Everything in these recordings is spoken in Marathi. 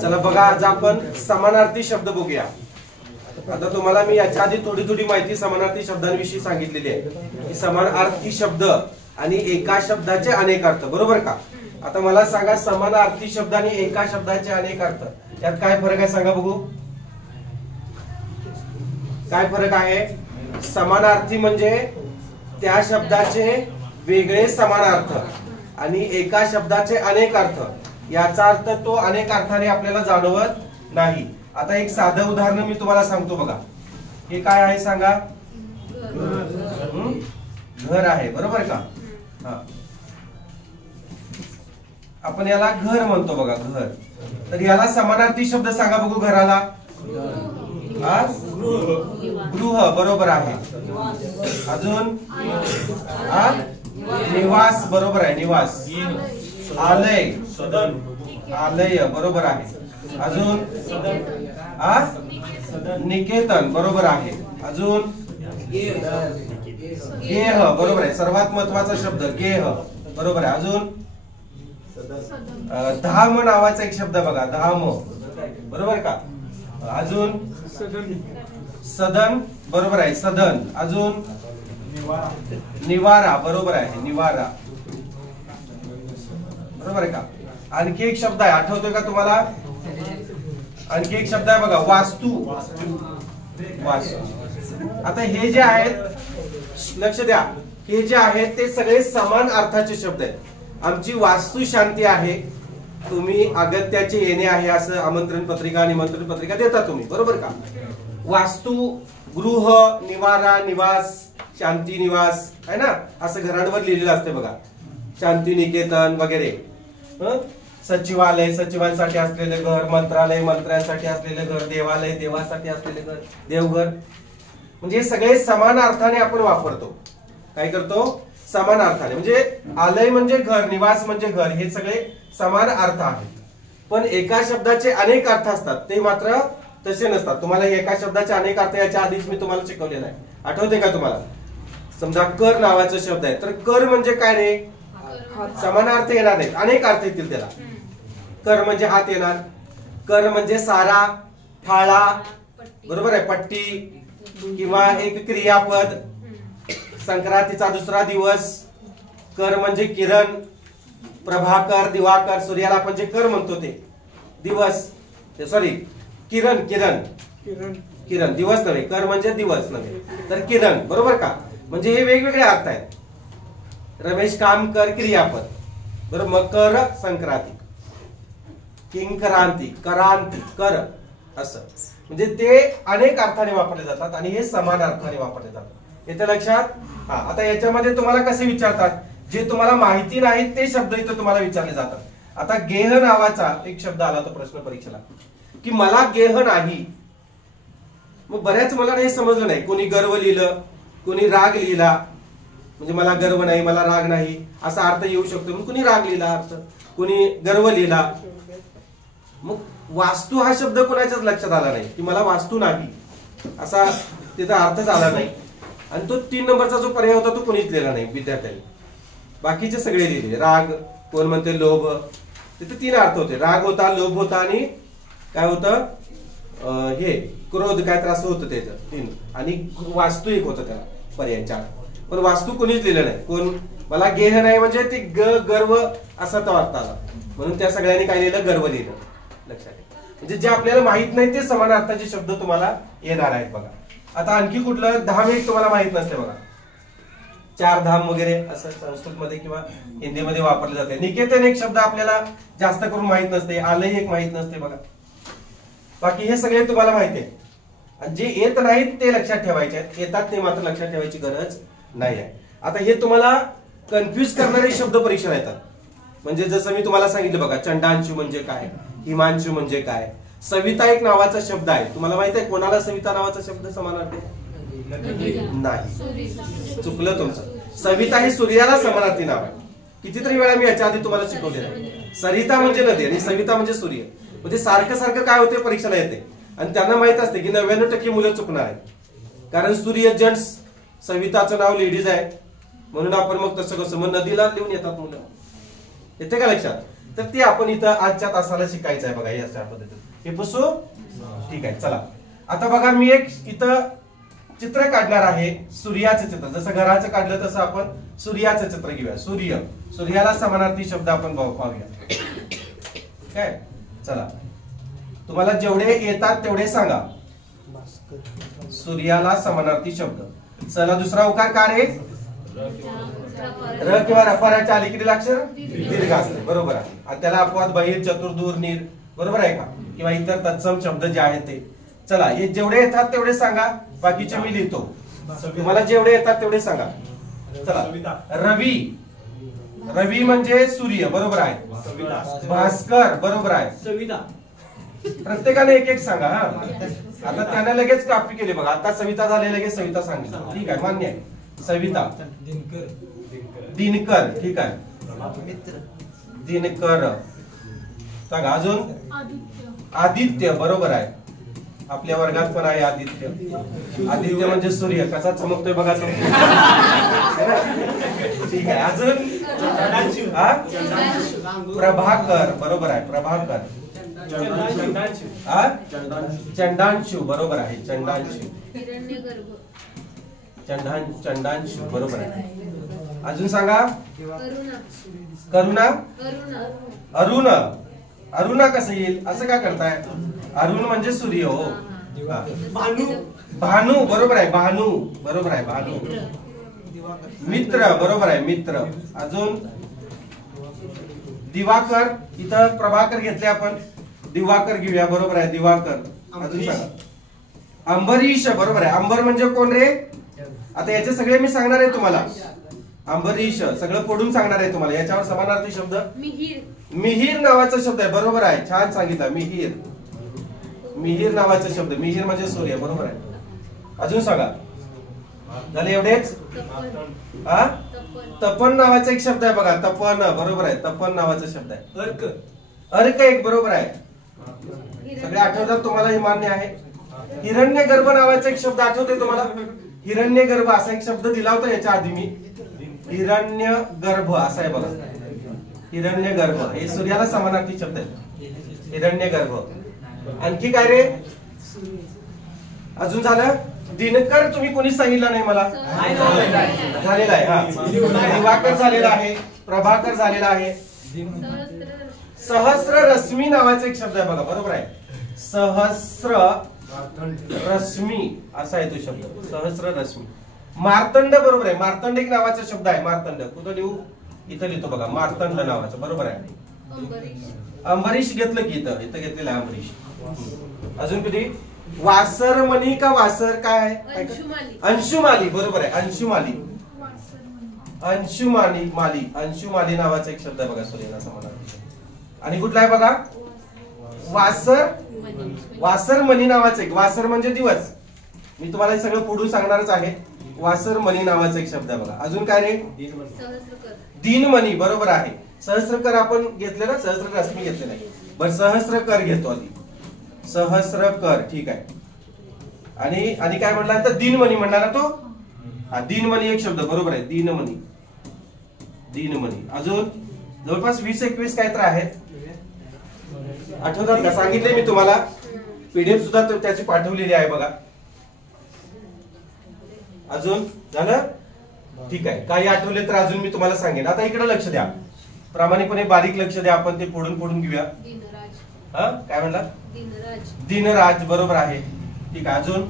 चला बघा, आज आपण समानार्थी शब्द बघूया. आता तुम्हाला मी याच्या आधी थोडी माहिती समानार्थी शब्दांविषयी सांगितलेली आहे की समानार्थी शब्द आणि एका शब्दाचे अनेक अर्थ, बरोबर का? आता मला सांगा, समानार्थी शब्द आणि एका शब्दाचे अनेक अर्थ यात काय फरक आहे सांगा बघू. काय फरक आहे? समानार्थी म्हणजे त्या शब्दाचे वेगळे समानार्थ आणि एका शब्दाचे अनेक अर्थ. याचा अर्थ तो अनेक अर्थाने आपल्याला जाणवत नाही. आता एक साधं उदाहरण मी तुम्हाला सांगतो बघा. हे काय आहे सांगा? घर आहे, बरोबर का? हा, आपण याला घर म्हणतो बघा, घर. तर याला समानार्थी शब्द सांगा बघू घराला. गृह, बरोबर आहे. अजून निवास, बरोबर आहे, निवास. आलय, आलय, बरोबर आहे. अजून निकेतन, बरोबर आहे. अजून गेह, बरोबर आहे, सर्वात महत्वाचा शब्द गेह, बरोबर आहे. अजून धाम नावाचा एक शब्द बघा, धाम, बरोबर का? अजून सदन, बरोबर आहे, सदन. अजून निवारा, बरोबर आहे, निवारा, बरोबर आहे का? आणखी एक शब्द आहे, आठवतोय का तुम्हाला? आणखी एक शब्द आहे बघा, वास्तू, वास्तू. आता हे जे आहेत, लक्ष द्या, हे जे आहेत ते सगळे समान अर्थाचे शब्द आहेत. आमची वास्तू शांती आहे, तुम्ही अगत्याचे येणे आहे असं आमंत्रण पत्रिका, निमंत्रण पत्रिका देता तुम्ही, बरोबर का? वास्तू, गृह, निवारा, निवास, शांती निवास आहे ना, असं घरांवर लिहिलेलं असते बघा. शांती निकेतन वगैरे. सचिवालय, सचिवांसाठी असलेले घर. मंत्रालय, मंत्र्यांसाठी असलेले घर. देवालय, देवासाठी असलेले घर, देवघर. म्हणजे सगळे समान अर्थाने आपण वापरतो. काय करतो? समान अर्थाने. म्हणजे आलय म्हणजे घर, निवास म्हणजे घर, हे सगळे समान अर्थ आहेत. पण एका शब्दाचे अनेक अर्थ असतात, ते मात्र तसे नसतात. तुम्हाला एका शब्दाचे अनेक अर्थ याच्या आधीच मी तुम्हाला शिकवलेला आहे, आठवते का तुम्हाला? समजा कर नावाचा शब्द आहे, तर कर म्हणजे काय रे? समान अर्थ येणार नाहीत, अनेक अर्थ येतील त्याला. कर म्हणजे हात येणार, कर म्हणजे सारा, फाळा, बरोबर आहे, पट्टी, किंवा एक क्रियापद. संक्रांतीचा दुसरा दिवस. कर म्हणजे किरण, प्रभाकर, दिवाकर, सूर्याला आपण जे कर म्हणतो ते दिवस, सॉरी किरण, किरण, किरण, दिवस नव्हे, कर म्हणजे दिवस नव्हे, तर किरण, बरोबर का? म्हणजे हे वेगवेगळे अर्थ आहेत. रमेश काम कर, क्रियापद, बरोबर. मकर संक्रांती, किंक्रांती, करांती, कर, असं. म्हणजे ते अनेक अर्थाने वापरले जातात आणि हे समान अर्थाने वापरले जातात. येतं लक्षात? हा, आता याच्यामध्ये तुम्हाला कसे विचारतात, जे तुम्हाला माहिती नाही ते शब्द इथं तुम्हाला विचारले जातात. आता गेह नावाचा एक शब्द आला होता प्रश्न परीक्षेला, की मला गेह नाही. मग बऱ्याच मुलांना हे समजलं नाही. कोणी गर्व लिहिलं, कोणी राग लिहिला, म्हणजे मला गर्व नाही, मला राग नाही असा अर्थ येऊ शकतो. मग कोणी राग लिहिला अर्थ, कोणी गर्व लिहिला. मग वास्तू हा शब्द कोणाच्याच लक्षात आला नाही, की मला वास्तू नाही असा त्याचा अर्थच आला नाही. आणि तो 3 नंबरचा जो पर्याय होता तो कोणीच लिहिला नाही विद्यार्थ्यांनी. बाकीचे सगळे लिहिले. राग, कोण म्हणते लोभ, तिथे 3 अर्थ होते. राग होता, लोभ होता आणि काय होतं, हे क्रोध, काय त्रास होतं त्याचं 3. आणि वास्तू एक होतं त्याला पर्याय 4. पण वास्तू कोणीच लिहिलं नाही. कोण? मला गेह नाही म्हणजे ते गर्व असा तो अर्थ आला, म्हणून त्या सगळ्यांनी काय लिहिलं? गर्व लिहिलं. लक्षात घ्या. म्हणजे जे आपल्याला माहित नाही ते समान अर्थाचे शब्द तुम्हाला येणार आहेत बघा. आता आणखी कुठलं? धाम एक तुम्हाला माहित नसते बघा. 4 धाम वगैरे असं संस्कृत मध्ये किंवा हिंदीमध्ये वापरले जाते. निकेतन एक शब्द आपल्याला जास्त करून माहित नसते. आलय एक माहित नसते बघा. बाकी हे सगळे तुम्हाला माहिती आहे. आणि जे येत नाहीत ते लक्षात ठेवायचे आहेत, येतात ते मात्र लक्षात ठेवायची गरज नाही आहे. आता हे तुम्हाला कन्फ्युज करणारे शब्द परीक्षेला येतात. म्हणजे जसं मी तुम्हाला सांगितलं बघा, चंडांशू म्हणजे काय, हिमांशू म्हणजे काय. सविता एक नावाचा शब्द आहे, तुम्हाला माहित आहे कोणाला सविता नावाचा शब्द समानार्थी नाही? चुकलं तुमचं. सविता हे सूर्याला समानार्थी नाव आहे. कितीतरी वेळा मी याच्या आधी तुम्हाला शिकवलेलं आहे. सरिता म्हणजे नदी आणि सविता म्हणजे सूर्य. म्हणजे सारखं सारखं काय होते परीक्षेला येते. आणि त्यांना माहित असते की 99% मुलं चुकणार आहेत, कारण सूर्य जेंट्स, सविताचं नाव लेडीज आहे, म्हणून आपण मग तसं कसं मग नदीला लिहून येतात मुलं. येते का लक्षात? तर ते आपण इथं आजच्या तासाला शिकायचं आहे बघा अशा पद्धतीने. हे पुसू ठीक आहे. चला आता बघा मी एक इथं चित्र काढणार आहे सूर्याचं चित्र. जसं घराचं काढलं तसं आपण सूर्याचं चित्र घेऊया. सूर्य, सूर्याला समानार्थी शब्द आपण पाहूया. काय चला तुम्हाला जेवढे येतात तेवढे सांगा. सूर्याला समानार्थी शब्द. चला दुसरा उकार काय रे? र किंवा रफाराच्या अलीकडील अक्षर दीर्घ असते. बरोबर आहे. आणि त्याला अपवाद बहिर, चतुर, दूर, नीर बरोबर आहे का? किंवा इतर तत्सम शब्द जे आहेत ते. चला हे जेवढे येतात तेवढे सांगा. बाकीचे मी लिहितो. तुम्हाला जेवढे येतात तेवढे सांगा. चला रवी, रवी म्हणजे सूर्य बरोबर आहे. भास्कर बरोबर आहे. प्रत्येकाने एक एक सांगा. हा आता त्याने लगेच कॉपी केली बघा. आता सविता झाले लगेच सविता सांगितलं. ठीक आहे मान्य आहे. सविता, दिनकर ठीक आहे. दिनकर सांगा. अजून आदित्य बरोबर आहे. आपल्या वर्गात पण आहे आदित्य. आदित्य म्हणजे सूर्य कसा चमकतोय बघा तुम्ही. ठीक आहे. अजून प्रभाकर बरोबर आहे. प्रभाकर. चंडांशु बरोबर आहे. चंडांशु. चंडांशु बरोबर आहे. अजून सांगा. करुणा. अरुण. अरुणा कसं येईल? असं का करताय? अरुण म्हणजे सूर्य हो. भानू. भानू बरोबर आहे. भानू बरोबर आहे. भानू. मित्र बरोबर आहे. मित्र. अजून दिवाकर. इथं प्रभाकर घेतले आपण. दिवाकर घेऊया बरोबर आहे. दिवाकर. अजून सांगा. अंबरीश बरोबर आहे. अंबर म्हणजे कोण रे? आता याचे सगळे मी सांगणार आहे तुम्हाला. अंबरीश सगळं पडून सांगणार आहे तुम्हाला. याच्यावर समानार्थी शब्द मिहीर नावाचा शब्द आहे. बरोबर आहे. छान सांगितलं. मिहीर. मिहीर नावाचा शब्द. मिहीर म्हणजे सूर्य बरोबर आहे. अजून सांगा. झाले एवढेच? हा तपन नावाचा एक शब्द आहे बघा. तपन बरोबर आहे. तपन नावाचा शब्द आहे. अर्क. अर्क एक बरोबर आहे. सगळे आठवतात तुम्हाला? हे मान्य आहे. हिरण्यगर्भ नावाचा एक शब्द आठवतोय तुम्हाला? हिरण्यगर्भ असा एक शब्द दिला होता याच्या आधी मी. हिरण्यगर्भ असा आहे बघा. हिरण्यगर्भ हे सूर्याला समानार्थी शब्द आहे. हिरण्यगर्भ. आणखी काय रे? अजून झालं? दिनकर तुम्ही कोणी सांगितलं नाही मला. झालेला आहे. हा दिवाकर झालेला आहे. प्रभाकर झालेला आहे. सहस्र रश्मी नावाचा एक शब्द आहे बघा. बरोबर आहे. सहस्र रश्मी असा आहे तो शब्द. सहस्र रश्मी. मार्तंड बरोबर आहे. मार्तंड एक नावाचा शब्द आहे. मार्तंड कुठं लिहू? इथं लिहितो बघा. मार्तंड नावाचं बरोबर आहे. अंबरीश घेतलं की इथं इथं घेतलेलं आहे अंबरीश. अजून कधी? वासरमणी का वासर काय? अंशुमाली बरोबर आहे. अंशुमाली. अंशुमाली माली. अंशुमाली नावाचा एक शब्द आहे बघा सूर्याला समानार्थी. आणि कुठला आहे बघा? वासर. वासरमणी नावाचं एक. वासर म्हणजे दिवस. मी तुम्हाला सगळं पुढून सांगणारच आहे. वासरमणी नावाचा एक शब्द आहे बघा. अजून काय रे? दिनमणी बरोबर आहे. सहस्रकर आपण घेतले ना. सहस्र रश्मी घेतले नाही. बरं सहस्रकर घेतो आधी. सहस्रकर ठीक आहे. आणि काय म्हणला तर दिनमणी म्हणला ना तो. हा दिनमणी एक शब्द बरोबर आहे. दिनमणी. दिनमणी. अजून जवळपास 20-21 काय तर आहेत. आठवतात का? सांगितले मी तुम्हाला. पीडीएफ सुद्धा त्याची पाठवलेली आहे बघा. अजून झालं? ठीक आहे. काही आठवले तर अजून मी तुम्हाला सांगेन. आता इकडे लक्ष द्या. प्रामाणिकपणे बारीक लक्ष द्या. आपण ते पुढून घेऊया. हा काय म्हणला? दिनराज बरोबर आहे. ठीक आहे. अजून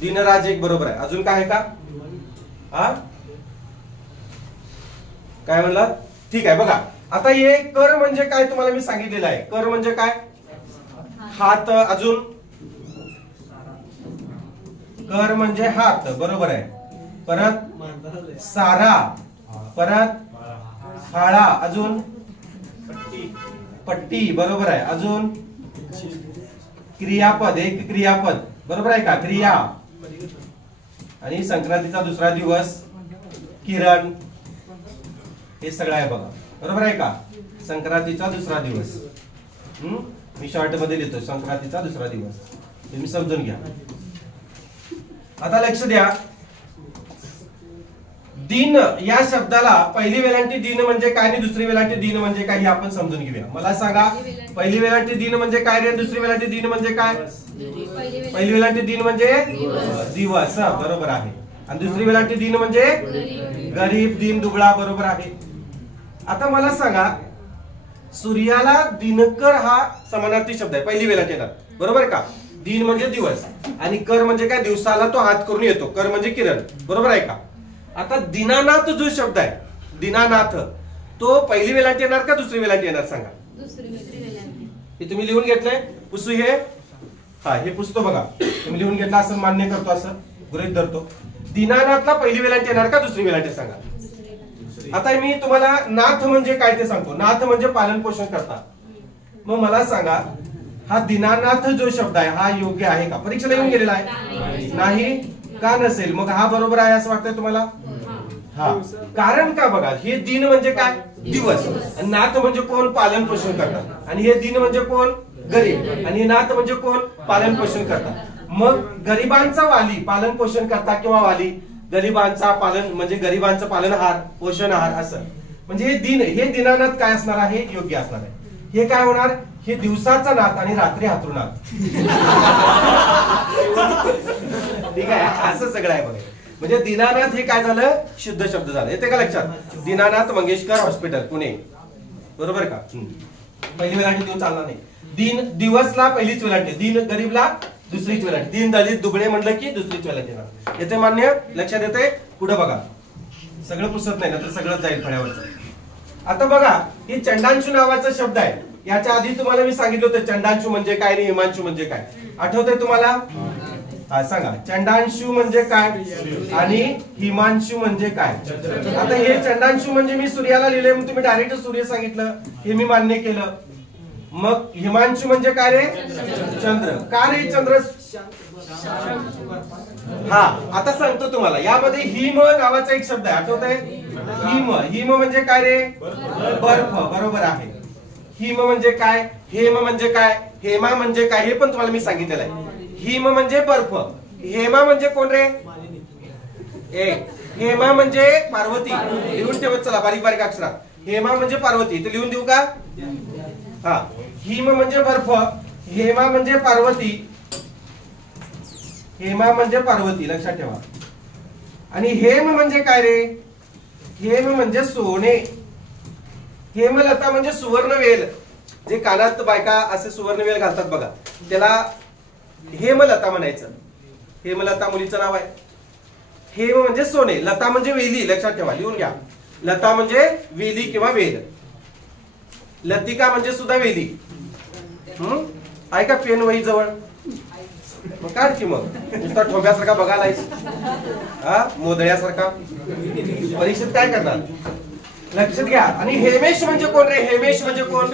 दिनराज एक बरोबर आहे. अजून काय आहे का? हा काय म्हणला? ठीक आहे बघा. आता हे कर म्हणजे काय तुम्हाला मी सांगितलेलं आहे. कर म्हणजे काय? हात. अजून कर म्हणजे हात बरोबर आहे. परत सारा. परत फाळा. अजून पट्टी बरोबर आहे. अजून क्रियापद. एक क्रियापद बरोबर आहे का? क्रिया. आणि संक्रांतीचा दुसरा दिवस. किरण. हे सगळं आहे बघा. बरोबर आहे का? संक्रांतीचा दुसरा दिवस. मी शॉर्ट मध्ये लिहितो. संक्रांतीचा दुसरा दिवस. तुम्ही समजून घ्या. आता लक्ष द्या. दिन या शब्दाला पहिली वेलांटी दिन म्हणजे काय आणि दुसरी वेलांटी दिन म्हणजे काय हे आपण समजून घेऊया. मला सांगा, पहिली वेलांटी दिन म्हणजे काय रे, दुसरी वेलांटी दिन म्हणजे काय? पहिली वेलांटी दिन म्हणजे दिवस, बरोबर आहे. आणि दुसरी वेलांटी दिन म्हणजे गरीब, दिन, दुबळा, बरोबर आहे. आता मला सांगा, सूर्याला दिनकर हा समानार्थी शब्द आहे, पहिली वेलांटी येणार, बरोबर का? दिन म्हणजे दिवस आणि कर म्हणजे काय? दिवसाला तो हात करून येतो, कर म्हणजे किरण, बरोबर आहे का? आता दीनानाथ जो शब्द आहे, दीनानाथ, तो पहिली वेलांटी येणार का दुसरी वेलांटी येणार सांगा? हे तुम्ही लिहून घेतलंय पुसू हे? हा, हे पुसतो बघा, तुम्ही लिहून घेतला असं मान्य करतो, असं गृहीत धरतो. दीनानाथला पहिली वेलांटी येणार का दुसरी वेलांटी सांगा? आता मी तुम्हाला नाथ म्हणजे काय ते सांगतो. नाथ म्हणजे पालन पोषण करता. मग मला सांगा, हा दीनानाथ जो शब्द आहे हा योग्य आहे का? परीक्षेला येऊन गेलेला आहे? नाही का नसेल? मग हा बरोबर आहे असं वाटतंय तुम्हाला? हा, कारण का बघा, हे दिन म्हणजे काय? दिवस. नाथ म्हणजे कोण? पालन पोषण करतात. आणि हे दिन म्हणजे कोण? गरीब. आणि नाथ म्हणजे कोण? पालन पोषण करतात. मग गरिबांचा वाली पालन पोषण करता किंवा वाली, गरिबांचा पालन म्हणजे गरिबांचं पालनहार, पोषणहार, असं म्हणजे हे दिन, हे दिनानाथ काय असणार आहे? योग्य असणार आहे. हे काय होणार? हे दिवसाचा नाथ आणि रात्री हातरुनाथ. ठीक आहे, असं सगळं आहे बघा. म्हणजे दीनानाथ हे काय झालं? शुद्ध शब्द झाला. येते का लक्षात? दीनानाथ मंगेशकर हॉस्पिटल, पुणे, बरोबर का? पहिली वेलांटी देऊन चालणार नाही. दिन, दिवसला पहिलीच वेलांटी, दिन गरीबला दुसरीच वेलांटी, दिन दलित दुबळे म्हणलं की दुसरीच वेलांटी येणार. येते मान्य? लक्षात येते? पुढे बघा, सगळं पुसत नाही ना तर सगळं जाईल फळ्यावरचं. आता बघा, हे चंडांशू नावाचा शब्द आहे. याच्या आधी तुम्हाला मी सांगितलं होतं चंडांशू म्हणजे काय आणि हिमांशू म्हणजे काय. आठवतंय तुम्हाला? हा, सांगा, चंडांशू म्हणजे काय आणि हिमांशू म्हणजे काय? आता हे चंडांशू म्हणजे मी सूर्याला लिहिले, मग तुम्ही डायरेक्ट सूर्य सांगितलं, हे मी मान्य केलं. मग हिमांशू म्हणजे काय रे? चंद्र. का रे चंद्र? हा, आता सांगतो तुम्हाला. यामध्ये हिम नावाचा एक शब्द आहे, आठवतंय? हिम, हिम म्हणजे काय रे? बर्फ, बरोबर आहे. हिम म्हणजे काय? हेम म्हणजे काय? हेमा म्हणजे काय? हे पण तुम्हाला मी सांगितलेलं आहे. हिम म्हणजे बर्फ, हेमा म्हणजे कोण रे? हेमा म्हणजे पार्वती. लिहून ठेवत चला बारीक बारीक अक्षरात. हेमा म्हणजे पार्वती, इथे लिहून देऊ का? हा, हिम म्हणजे बर्फ, हेमा म्हणजे पार्वती, हेमा म्हणजे पार्वती, लक्षात ठेवा. आणि हेम म्हणजे काय रे? हेम म्हणजे सोने. हेमलता म्हणजे सुवर्णवेल, जे कानात बायका असे सुवर्णवेल घालतात बघा, त्याला हेमलता म्हणायचं. हेमलता मुलीचं नाव आहे. हेम म्हणजे सोने, लता म्हणजे वेली, लक्षात ठेवा, लिहून घ्या. लता म्हणजे वेली किंवा वेल, लतिका म्हणजे सुद्धा वेली. आहे का पेन वही जवळ? मग काढ की, मग नुसता ठोब्यासारखा बघायला, हा मोदळ्यासारखा. परीक्षेत काय करणार? लक्षात घ्या. आणि हेमेश म्हणजे कोण रे? हेमेश म्हणजे कोण?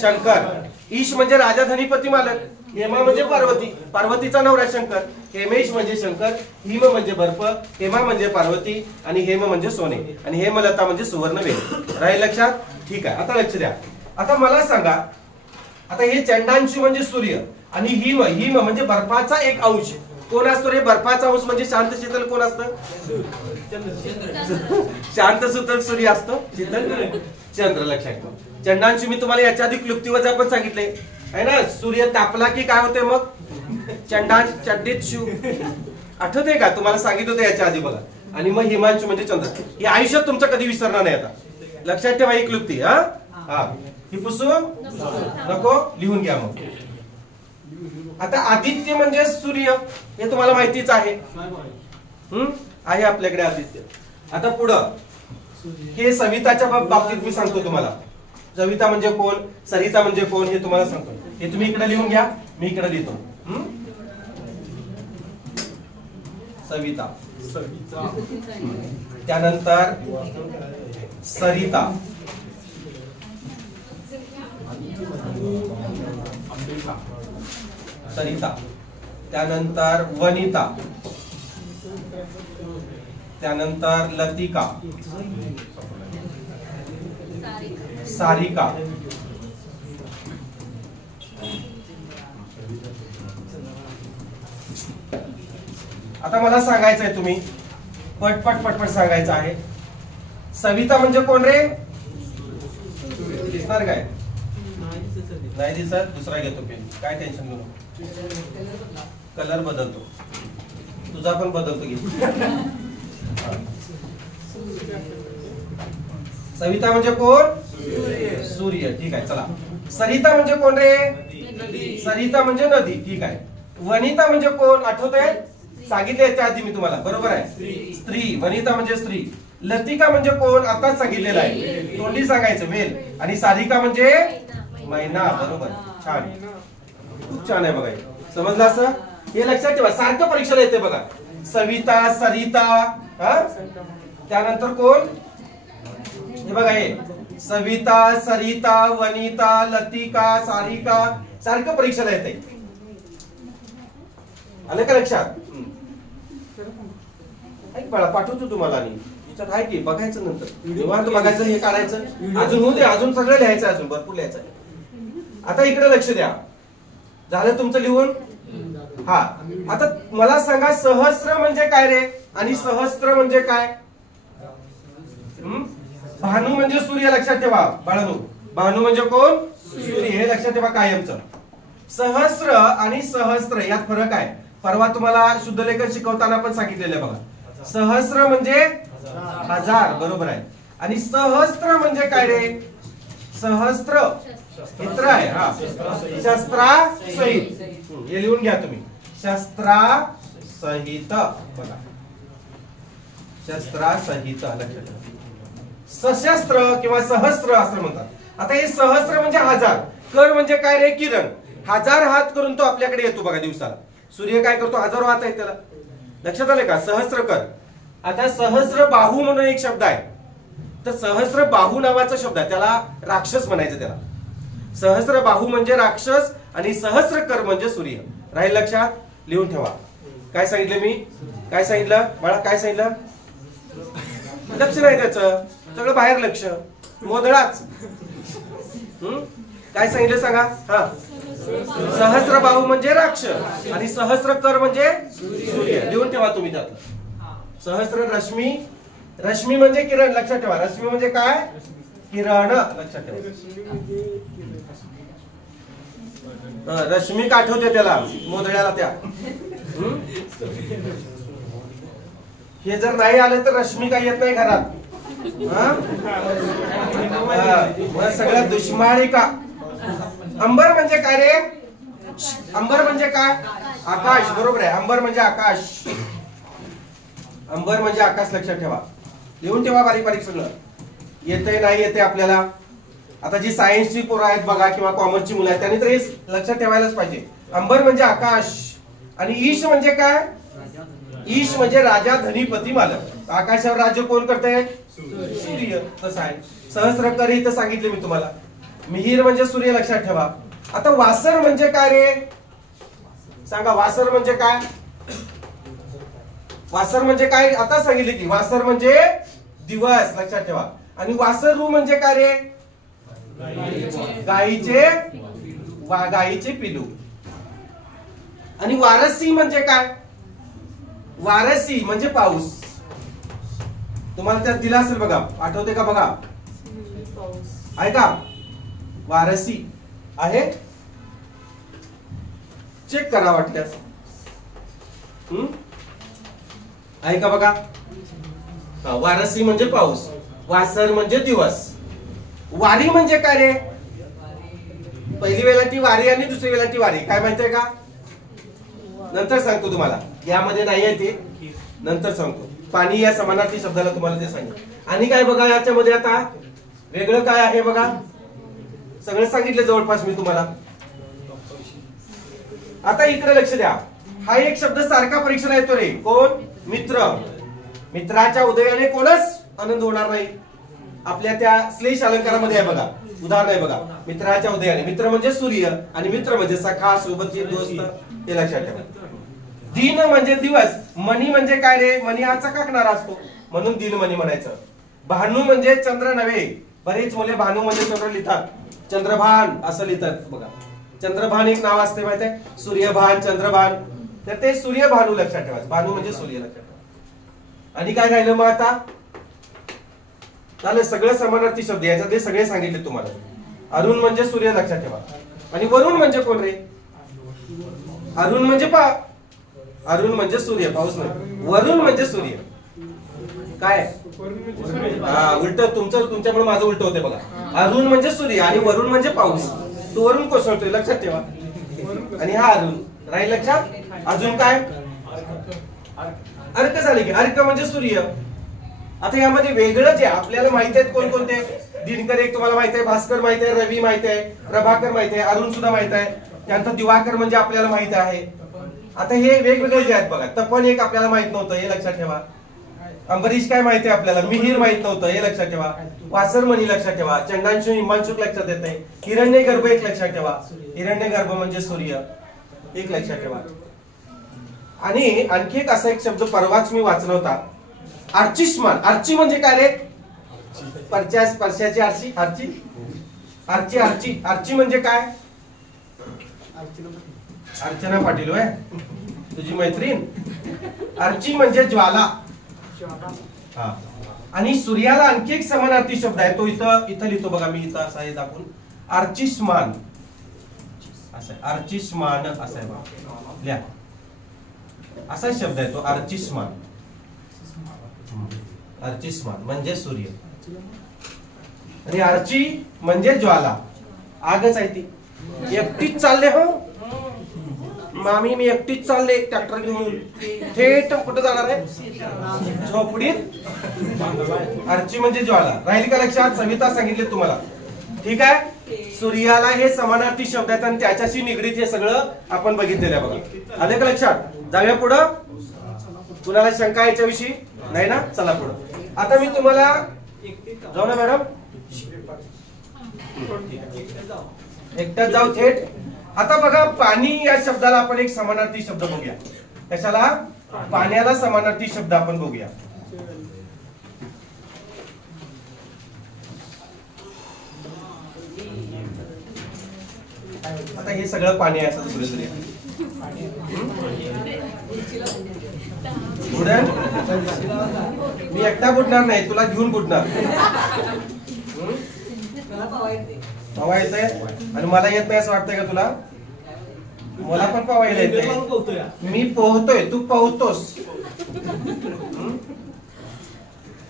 शंकर. ईश म्हणजे राजा धनीपती मालक, हेमा म्हणजे पार्वती, पार्वतीचा नवरा शंकर. हेमेश म्हणजे शंकर, हिम म्हणजे बर्फ, हेमा म्हणजे पार्वती आणि हेम म्हणजे सोने आणि हेमलता म्हणजे सुवर्णवेल. राहील लक्षात? ठीक आहे, आता लक्ष द्या. आता मला सांगा, आता हे चंडांशू म्हणजे सूर्य आणि हिम, हिम म्हणजे बर्फाचा एक अंश. कोण असतो रे? बर्फाचा अंश म्हणजे शांत शीतल कोण असतं? शांत शीतल सूर्य असतो, शीतल चंद्र. लक्षात ठेवा. चंडांशू मी तुम्हाला याच्या आधी क्लुप्तीवजा पण सांगितले आहे ना. सूर्य तापला की काय होते मग? चंडांश, चड्डीत शू. आठवते का? तुम्हाला सांगितलं होतं याच्या आधी बघा. आणि मग हिमांशू म्हणजे चंद्र. हे आयुष्यात तुमचं कधी विसरणार नाही. आता लक्षात ठेवा ही क्लुप्ती. हा हा, ही पुसू नको, लिहून घ्या मग. आता आदित्य म्हणजे सूर्य, हे तुम्हाला माहितीच आहे. आहे आपल्याकडे आदित्य. आता पुढं हे सविताच्या बाबतीत मी सांगतो तुम्हाला. सविता म्हणजे कोण, सरिता म्हणजे कोण हे तुम्हाला सांगतो. हे तुम्ही इकडे लिहून घ्या, मी इकडे लिहितो. सविता, त्यानंतर सरिता, सरिता, त्यानंतर वनिता, त्यानंतर लतिका, सारिका, आता मला सांगायचंय तुम्ही पटपट पटपट सांगायचं आहे. सविता म्हणजे कोण रे? दिसणार काय? नाही दिसत, दुसरा घेतो पेन. काय टेन्शन घेऊ नको. कलर बदलतो, तुझा पण बदलतो घे. सविता म्हणजे कोण? सूर्य. ठीक आहे, चला. सरिता म्हणजे कोण रे? सरिता म्हणजे नदी. ठीक आहे. वनिता म्हणजे कोण? आठवतंय? सांगितले याच्या आधी मी तुम्हाला. बरोबर आहे, स्त्री. वनिता म्हणजे स्त्री. लतिका म्हणजे कोण? आताच सांगितलेलं आहे, तोंडी सांगायचं, वेल. आणि सारिका म्हणजे मैना. बरोबर, छान, खूप छान आहे बघा. समजलं असं? हे लक्षात ठेवा, सारखं परीक्षेला येते बघा. सविता, सरिता, त्यानंतर कोण? हे बघा, हे सविता, सरिता, वनिता, लतिका, सारिका, सारखं परीक्षेला येते. आलं का लक्षात? ऐक बाळा, पाठवतो तुम्हाला. आणि याच्यात आहे की बघायचं, नंतर निवांत बघायचं, हे काढायचं. अजून होऊ दे, अजून सगळं लिहायचं, अजून भरपूर लिहायचं. आता इकडे लक्ष द्या. झालं तुमचं लिहून? हा. आता मला सांगा, सहस्र म्हणजे काय रे? आणि सहस्त्र म्हणजे काय? भानू म्हणजे सूर्य. लक्षात ठेवा बाळांनो, भानू म्हणजे कोण? सूर्य. हे लक्षात ठेवा कायमचं. सहस्र आणि सहस्त्र यात फरक आहे. परवा तुम्हाला शुद्धलेखन शिकवताना पण सांगितलेलं आहे बघा. सहस्र म्हणजे हजार. बरोबर आहे. आणि सहस्त्र म्हणजे काय रे? सहस्त्र मित्र आहे. हा, शस्त्रा सहित. हे लिहून घ्या तुम्ही. शस्त्रा सहित. बघा, शस्त्रा सहित. लक्षात ठेवा. सशस्त्र किंवा सहस्त्र असं म्हणतात. आता हे सहस्त्र म्हणजे हजार. कर म्हणजे काय रे? किरण. हजार हात करून तो आपल्याकडे येतो बघा दिवसाला. सूर्य काय करतो? हजारो हात आहेत त्याला. लक्षात आले का? सहस्त्र कर. आता सहस्त्र बाहू म्हणून एक शब्द आहे. तर सहस्त्र बाहू नावाचा शब्द आहे, त्याला राक्षस म्हणायचं. त्याला सहस्त्र बाहू म्हणजे राक्षस आणि सहस्त्र कर म्हणजे सूर्य. राहील लक्षात? लिहून ठेवा. काय सांगितलं मी? काय सांगितलं बाळा? काय सांगितलं? लक्ष नाही त्याचं, सगळं बाहेर लक्ष, मोदळाच. काय सांगितलं सांगा? हा, सहस्त्र बाहू म्हणजे राक्षस आणि सहस्त्र कर म्हणजे सूर्य. लिहून ठेवा तुम्ही त्यातलं. सहस्त्र रश्मी. रश्मी म्हणजे किरण. लक्षात ठेवा. रश्मी म्हणजे काय? किरण. लक्षात ठेवा. रश्मी आठवते त्याला, मोदळ्याला त्या. हे जर नाही आलं तर रश्मी काही येत नाही घरात. सगळ्यात दुश्मनी का. अंबर म्हणजे काय रे? अंबर म्हणजे काय? आकाश. बरोबर आहे, अंबर म्हणजे आकाश. अंबर म्हणजे आकाश. लक्षात ठेवा. लिहून ठेवा बारीक बारीक सगळं. येते नाही येते आपल्याला. आता जी सायन्सची पोरं आहेत बघा किंवा कॉमर्सची मुलं आहेत त्यांनी तर हे लक्षात ठेवायलाच पाहिजे. अंबर म्हणजे आकाश. आणि ईश म्हणजे काय? ईश म्हणजे राजा, धनीपती, मालक. आकाशावर राज्य कोण करते? सूर्य. तसं आहे. सहस्त्रकर इथं सांगितले मी तुम्हाला. मिहीर म्हणजे सूर्य. लक्षात ठेवा. आता वासर म्हणजे काय रे? सांगा, वासर म्हणजे काय? वासर म्हणजे काय? आता सांगितले की वासर म्हणजे दिवस. लक्षात ठेवा. आणि वासरू म्हणजे काय रे? गाईचे गाईचे पिलू. आणि वारसी म्हणजे काय? वारसी म्हणजे पाऊस. तुम्हाला त्यात दिला असेल बघा, आठवते का बघा? आहे का? वारसी आहे, चेक करा वाटल्यास. आहे का बघा? वारसी म्हणजे पाऊस, वासर म्हणजे दिवस. वारी म्हणजे काय रे? पहिली वेळाची वारी आणि दुसरी वेळाची वारी. काय माहितीये का? नंतर सांगतो तुम्हाला. यामध्ये नाही आहे ते, नंतर सांगतो. पाणी या समानार्थी शब्दाला तुम्हाला ते सांगितलं. आणि काय बघा याच्यामध्ये आता वेगळं काय आहे बघा. सगळं सांगितलं जवळपास मी तुम्हाला. आता इकडे लक्ष द्या. हा एक शब्द सारखा परीक्षेला येतो रे. कोण? मित्र. मित्राच्या उदयाने कोणच आनंद होणार नाही. आपल्या त्या श्लेष अलंकारामध्ये आहे बघा, उदाहरण आहे बघा. मित्राच्या उदयाने. मित्र म्हणजे सूर्य आणि मित्र म्हणजे सखा, सोबती, दोस्त. हे लक्षात ठेवा. दिन म्हणजे दिवस. मनी म्हणजे काय रे? मनी हा चकाकणारा असतो म्हणून दिनमणी म्हणायचं. भानू म्हणजे चंद्र नव्हे. बरेच मुले भानू म्हणजे चंद्र लिहितात, चंद्रभान असं लिहितात बघा. चंद्रभान एक नाव असते माहिती आहे. सूर्यभान, चंद्रभान. तर ते सूर्यभानू लक्षात ठेवायचं. भानू म्हणजे सूर्य. लक्षात ठेवा. आणि काय राहिलं मग आता? झालं सगळं समानार्थी शब्द, याच्यातले सगळे सांगितले तुम्हाला. अरुण म्हणजे सूर्य लक्षात ठेवा. आणि वरुण म्हणजे कोण रे? अरुण म्हणजे अरुण म्हणजे सूर्य, पाऊस नाही. वरुण म्हणजे सूर्य. काय उलट तुमच्यामुळे माझं उलट होते बघा. अरुण म्हणजे सूर्य आणि वरुण म्हणजे पाऊस. तो वरुण कोसळतोय लक्षात ठेवा. आणि हा अरुण राहील लक्षात. अजून काय? अर्क झाले की अर्क म्हणजे सूर्य. आता यामध्ये वेगळं जे आपल्याला माहिती आहेत कोणकोणते? दिनकर एक तुम्हाला माहिती आहे, भास्कर माहिती आहे, रवी माहिती आहे, प्रभाकर माहिती आहे, अरुण सुद्धा माहिती आहे. त्यानंतर दिवाकर म्हणजे आपल्याला माहिती आहे. आता हे वेगवेगळे जे आहेत बघा. तपन एक आपल्याला माहित नव्हतं, हे लक्षात ठेवा. अंबरीश काय माहिती आहे आपल्याला? मिहीर माहित नव्हतं, हे लक्षात ठेवा. वासरमणी लक्षात ठेवा. चंडांशु हिमांशुक लक्षात येत नाही. हिरण्यगर्भ एक लक्षात ठेवा. हिरण्यगर्भ म्हणजे सूर्य एक लक्षात ठेवा. आणि आणखी एक असा एक शब्द परवाच मी वाचला होता, अर्चिष्मान. अर्ची म्हणजे काय रे? परशाची आरची. आरची आरची आरची आरची म्हणजे काय? अर्चना पाटील होय तुझी मैत्रीण. अर्ची म्हणजे ज्वाला. हा. आणि सूर्याला आणखी एक समानार्थी शब्द आहे, तो इथं लिहितो बघा मी. इथं असा आहे दाखवून, अर्चिष्मान असं. अर्चिष्मान असं आहे बघा, लिहा. असा शब्द आहे तो अर्चिष्मान. अर्चिष्मान म्हणजे सूर्य. आणि अर्ची म्हणजे ज्वाला, आगच आहे ती. एकटीच चालले हो मामी, मी एकटीच चालले ट्रॅक्टर घेऊन. थेट कुठं जाणार आहे? झोपडीत. अर्ची म्हणजे ज्वाला. राहील का लक्षात? सविता सांगितले तुम्हाला. ठीक आहे. सूर्याला हे समानार्थी शब्द आहेत आणि त्याच्याशी निगडीत हे सगळं आपण बघितलेलं आहे बघा. आले का लक्षात? जाऊया पुढं. कुणाला शंका याच्याविषयी नाही ना? चला पुढं. आता मी तुम्हाला जाऊ ना मॅडम, एकटाच जाऊ थेट. आता बघा, पाणी या शब्दाला आपण एक समानार्थी शब्द बघूया. कशाला? पाण्याला समानार्थी शब्द आपण बघूया. आता हे सगळं पाणी आहे असं दुसरे बुडण. मी एकटा बुडणार नाही, तुला घेऊन बुडणार. पवा येतंय आणि मला येत नाही असं वाटतंय का तुला? मला पण पवायला येतंय. मी पोहतोय, तू पोहतोस.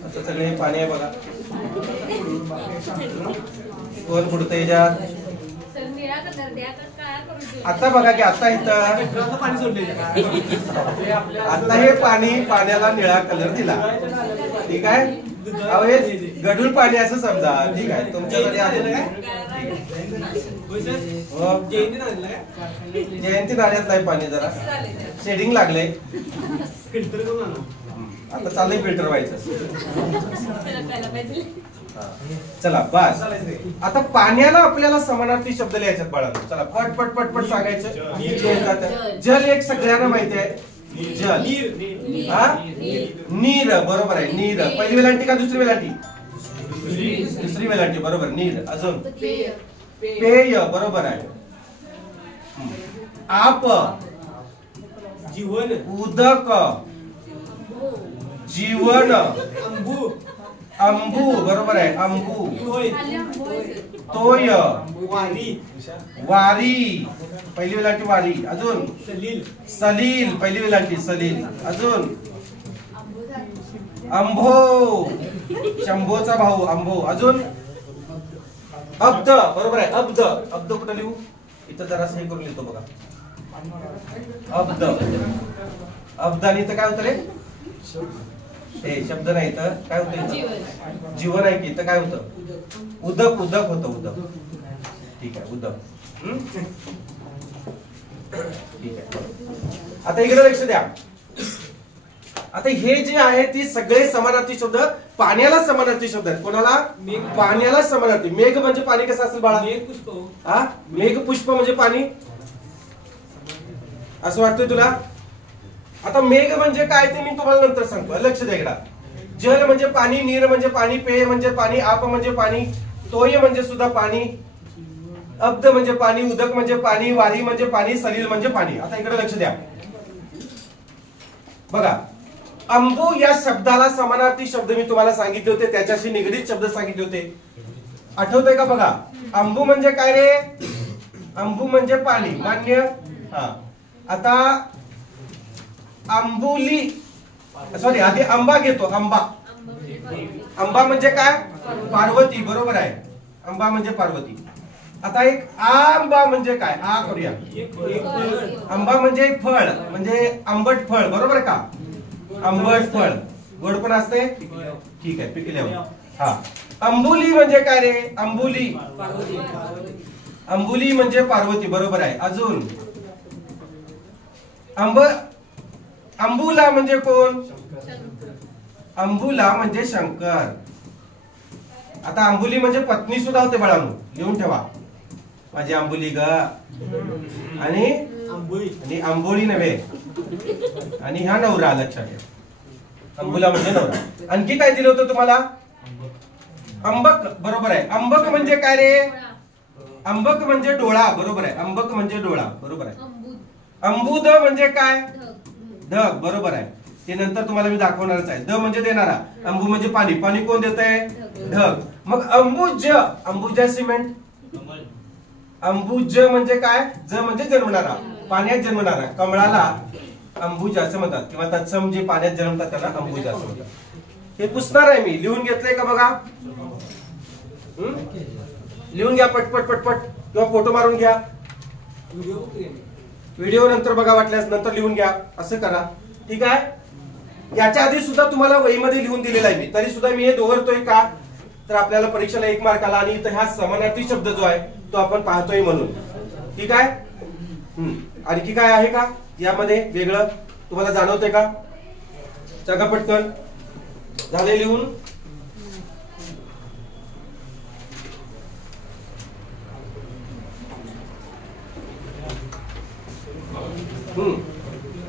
आता सगळे हे पाणी आहे बघा. कोण बुडतंय याच्यात? आता बघा की आता इथं पाणी सोडले. आता हे पाण्याला निळा कलर दिला. ठीक आहे. गढूळ पाणी असं समजा. ठीक आहे. तुमच्याकडे आलेलं काय? जयंती नाल्यात नाही पाणी, जरा शेडिंग लागलंय. आता चाललंय फिल्टर व्हायचं. चला बस. आता पाण्याला आपल्याला समानार्थी शब्द लिहायच्यात बाळांनो. चला पट पट पट पट सांगायचं. जल एक सगळ्यांना माहिती आहे. जल. हा, नीर. बरोबर आहे. नीर पहिली वेलांटी का दुसरी वेलांटी? दुसरी वेलांटी. बरोबर. नीर. अजून पेय. बरोबर आहे. आप. जीवन. उदक. जीवन. अंबू. बरोबर आहे. अंबू. तोय. वारी. पहिली वेलांटी वारी. अजून सलील. पहिली वेलांटी सलील. अजून अंभो. शंभोचा भाऊ अंभो. अजून अब्द. बरोबर आहे. अब्द. अब्द कुठं लिहू? इथं जरासं हे करून लिहितो बघा. अब्द. अब्दानी तर काय होतं रे? हे शब्द नाही तर काय होतं? जीवन आहे की. इथं काय होतं? उदक. उदक होतं. उदक. ठीक आहे. उदक. ठीक आहे. आता इकडे लक्ष द्या. आता हे जे आहे ते सगळे समानार्थी शब्द पाण्याला समानार्थी शब्द आहेत. कोणाला? पाण्याला समानार्थी. मेघ म्हणजे पाणी कसं असेल बाळा? हा, मेघ पुष्प म्हणजे पाणी असं वाटतंय तुला? आता मेघ म्हणजे काय ते मी तुम्हाला नंतर सांगतो. लक्ष द्या इकडे. जल म्हणजे पाणी, नीर म्हणजे पाणी, पेय म्हणजे पाणी, आप म्हणजे पाणी, तोय म्हणजे सुद्धा पाणी, अब्द म्हणजे पाणी, उदक म्हणजे पाणी, वारी म्हणजे पाणी, सलील म्हणजे पाणी. आता इकडे लक्ष द्या बघा. अंबू या शब्दाला समानार्थी शब्द मी तुम्हाला सांगितले होते, त्याच्याशी निगडीत शब्द सांगितले होते, आठवतंय का बघा. अंबू म्हणजे काय रे? अंबू म्हणजे पाणी, मान्य. हा, आता अंबुली, सॉरी आधी आंबा घेतो. आंबा, आंबा म्हणजे काय? पार्वती, बरोबर आहे. आंबा म्हणजे पार्वती. आता एक आंबा म्हणजे काय? आ करूया. आंबा म्हणजे एक फळ, म्हणजे आंबट फळ, बरोबर का? आंबट फळ, गोड पण असते. ठीक आहे, पिकल्यावर. हा, अंबुली म्हणजे काय रे? अंबुली, अंबुली म्हणजे पार्वती, बरोबर आहे. अजून अंबुला म्हणजे कोण? अंबुला म्हणजे शंकर. आता अंबुली म्हणजे पत्नी सुद्धा होते बाळांनो, लिहून ठेवा. माझी अंबुली ग, आणि अंबोली नव्हे, आणि ह्या नवरा, लक्षात ठेवा. अंबुला म्हणजे नवरा. आणखी काय दिलं होतं तुम्हाला? अंबक, बरोबर आहे. अंबक म्हणजे काय रे? अंबक म्हणजे डोळा, बरोबर आहे. अंबक म्हणजे डोळा, बरोबर आहे. अंबुद म्हणजे काय? ढग, बरोबर आहे. ते नंतर तुम्हाला मी दाखवणारच आहे. द म्हणजे देणारा, अंबू म्हणजे पाणी, पाणी कोण देत आहे? ढग. मग अंबुज, अंबुजा सिमेंट. अंबुज म्हणजे काय? ज म्हणजे जन्मणारा, पाण्यात जन्मणारा. कमळाला अंबुज असं म्हणतात, किंवा तत्सम जे पाण्यात जन्मतात त्याला अंबुज असं म्हणतात. हे पुसणार आहे मी, लिहून घेतलंय का बघा. लिहून घ्या पटपट पटपट, किंवा फोटो मारून घ्या. व्हिडिओ नंतर बघा, वाटल्यास नंतर लिहून घ्या, असं करा. ठीक आहे. याच्या आधी सुद्धा तुम्हाला वहीमध्ये लिहून दिलेला आहे मी, तरी सुद्धा मी हे दोहरतोय का? तर आपल्याला परीक्षेला 1 मार्क आला, आणि इथं हा समानार्थी शब्द जो आहे तो आपण पाहतोय म्हणून. ठीक आहे. आणखी काय आहे का यामध्ये वेगळं तुम्हाला जाणवतंय का? सांगा पटकन. झाले लिहून?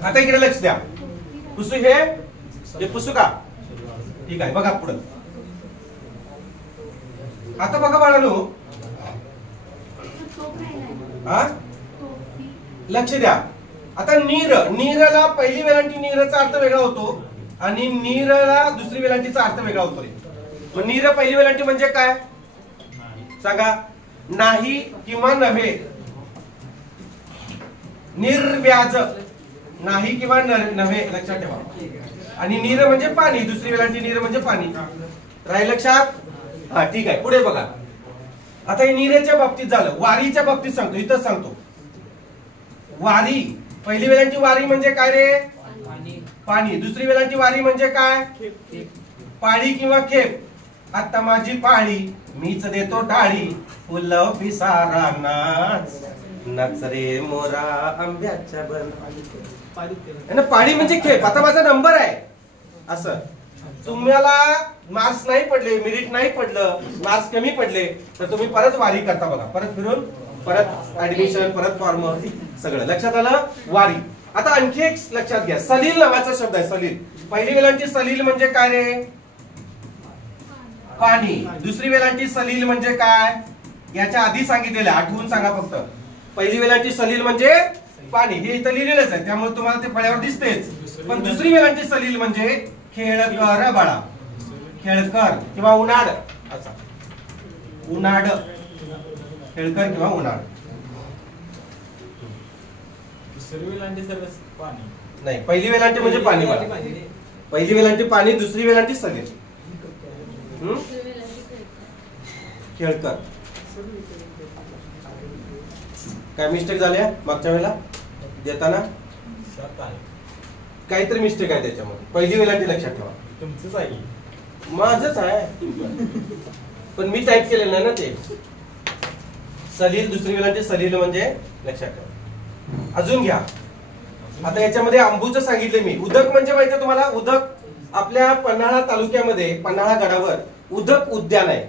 आता इकडे लक्ष द्या. पुसू, हे पुसू का? ठीक आहे, बघा पुढे. आता बघा बाळांनो, लक्ष द्या. आता नीर, नीरला पहिली वेलांटी नीरचा अर्थ वेगळा होतो, आणि नीरला दुसरी वेलांटीचा अर्थ वेगळा होतो. मग नीर पहिली वेलांटी म्हणजे काय सांगा? नाही किंवा नव्हे. निर्व्याज, नाही किंवा नव्हे, लक्षात ठेवा. आणि नीर म्हणजे पाणी, दुसरी वेलांटी नीर म्हणजे पाणी. राहील लक्षात? हा, ठीक आहे. पुढे बघा. आता हे नीरेच्या बाबतीत झालं. वारीच्या बाबतीत सांगतो, इथं सांगतो. वारी, पहिली वेलांटी वारी म्हणजे काय रे? पाणी. दुसरी वेलांटी वारी म्हणजे काय? पाळी किंवा खेप. आता माझी पाळी, मीच देतो टाळी, फुलं पिसारा नाच, नाच रे मोरा आंब्याच्या बन. पाळी म्हणजे खेप. आता माझा नंबर आहे, असं. तुम्हाला मार्क्स नाही पडले, मेरिट नाही पडलं, मार्क्स कमी पडले, तर तुम्ही परत वारी करता बघा. परत फिरून, परत ऍडमिशन, परत फॉर्म, सगळं. लक्षात आलं? वारी. आता आणखी एक लक्षात घ्या. सलील नावाचा शब्द आहे, सलील. पहिली वेलांटी सलील म्हणजे काय रे? पाणी. दुसरी वेलांटी सलील म्हणजे काय? याच्या आधी सांगितलेलं, आठवून सांगा फक्त. पहिली वेलांटी सलील म्हणजे पाणी, हे इथं लिहिलेलंच आहे, त्यामुळे तुम्हाला ते फळ्यावर दिसतेच. पण दुसरी वेलांटी सलील म्हणजे खेळकर बाळा, खेळकर किंवा उन्हाळ, असा. उन्हाळ, खेळकर किंवा उन्हाळ. नाही, पहिली वेलांटी म्हणजे पाणी बाळा. पहिली वेलांटी पाणी, दुसरी वेलांटी सलील. खेळकर. काय मिस्टेक झाल्या मागच्या वेळेला देताना? काहीतरी मिस्टेक आहे त्याच्यामध्ये. पहिली वेलांटी लक्षात ठेवा. तुमचंच आहे, माझंच आहे, पण मी टाईप केलेलं नाही ना ते. सलील, दुसरी वेलांटी सलील म्हणजे लक्षात ठेवा. अजून घ्या. आता याच्यामध्ये अंबूचं सांगितले मी. उदक म्हणजे माहिती तुम्हाला? उदक आपल्या पन्हाळा तालुक्यामध्ये, पन्हाळा गडावर उदक उद्यान आहे.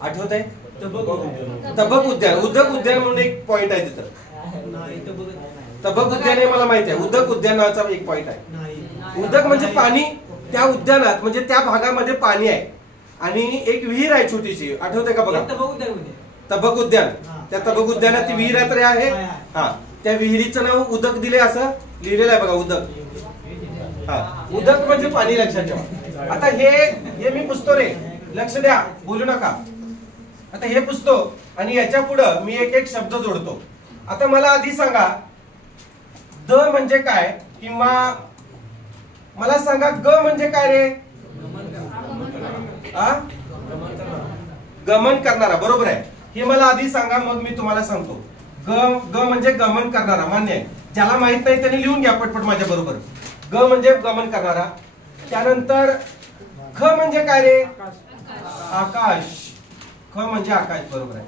आठवत आहे? तबक उद्यान. उदक उद्यान म्हणून एक पॉइंट आहे तिथं. तबक उद्यान हे मला माहिती आहे. उदक उद्यान नावाचा एक पॉइंट आहे. उदक म्हणजे पाणी. त्या उद्यानात म्हणजे त्या भागामध्ये पाणी आहे, आणि एक विहीर आहे छोटीशी. आठवते का बघा? तबक उद्यान. त्या तबक उद्यानात ती विहीर आहे. हा, त्या विहिरीचं नाव उदक दिले, असं लिहिलेलं आहे बघा. उदक, हा, उदक म्हणजे पाणी, लक्षात ठेवा. आता हे मी पुसतो रे, लक्ष द्या, बोलू नका. आता हे पुसतो आणि याच्या पुढं मी एक एक शब्द जोडतो. आता मला आधी सांगा द म्हणजे काय, किंवा मला सांगा ग म्हणजे काय रे? गमन करणारा, बरोबर आहे. हे मला आधी सांगा, मग मी तुम्हाला सांगतो. ग म्हणजे गमन करणारा, मान्य आहे. ज्याला माहित नाही त्यांनी लिहून घ्या पटपट माझ्या बरोबर. ग म्हणजे गमन करणारा. त्यानंतर ख म्हणजे काय रे? आकाश. ख म्हणजे आकाश, बरोबर आहे.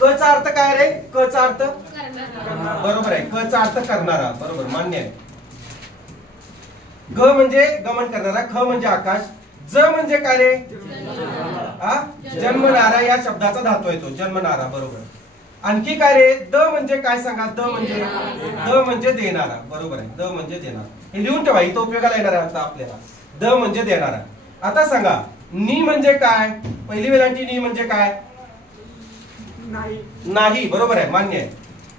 क चा अर्थ काय रे? क चा अर्थ बरोबर आहे, क चा अर्थ करणारा, बरोबर, मान्य आहे. ग म्हणजे गमन करणारा, ख म्हणजे आकाश. ज म्हणजे काय रे? जन्मणारा, या शब्दाचा धातू आहे तो, जन्मणारा, बरोबर. आणखी काय रे? द म्हणजे काय सांगा? द म्हणजे देणारा, बरोबर आहे. द म्हणजे देणारा, हे लिहून ठेवा, इथं उपयोगाला येणार आहे आता आपल्याला. द म्हणजे देणारा. आता सांगा नी म्हणजे काय? पहिली वेलांटी नी म्हणजे काय? नाही, बरोबर आहे, मान्य आहे.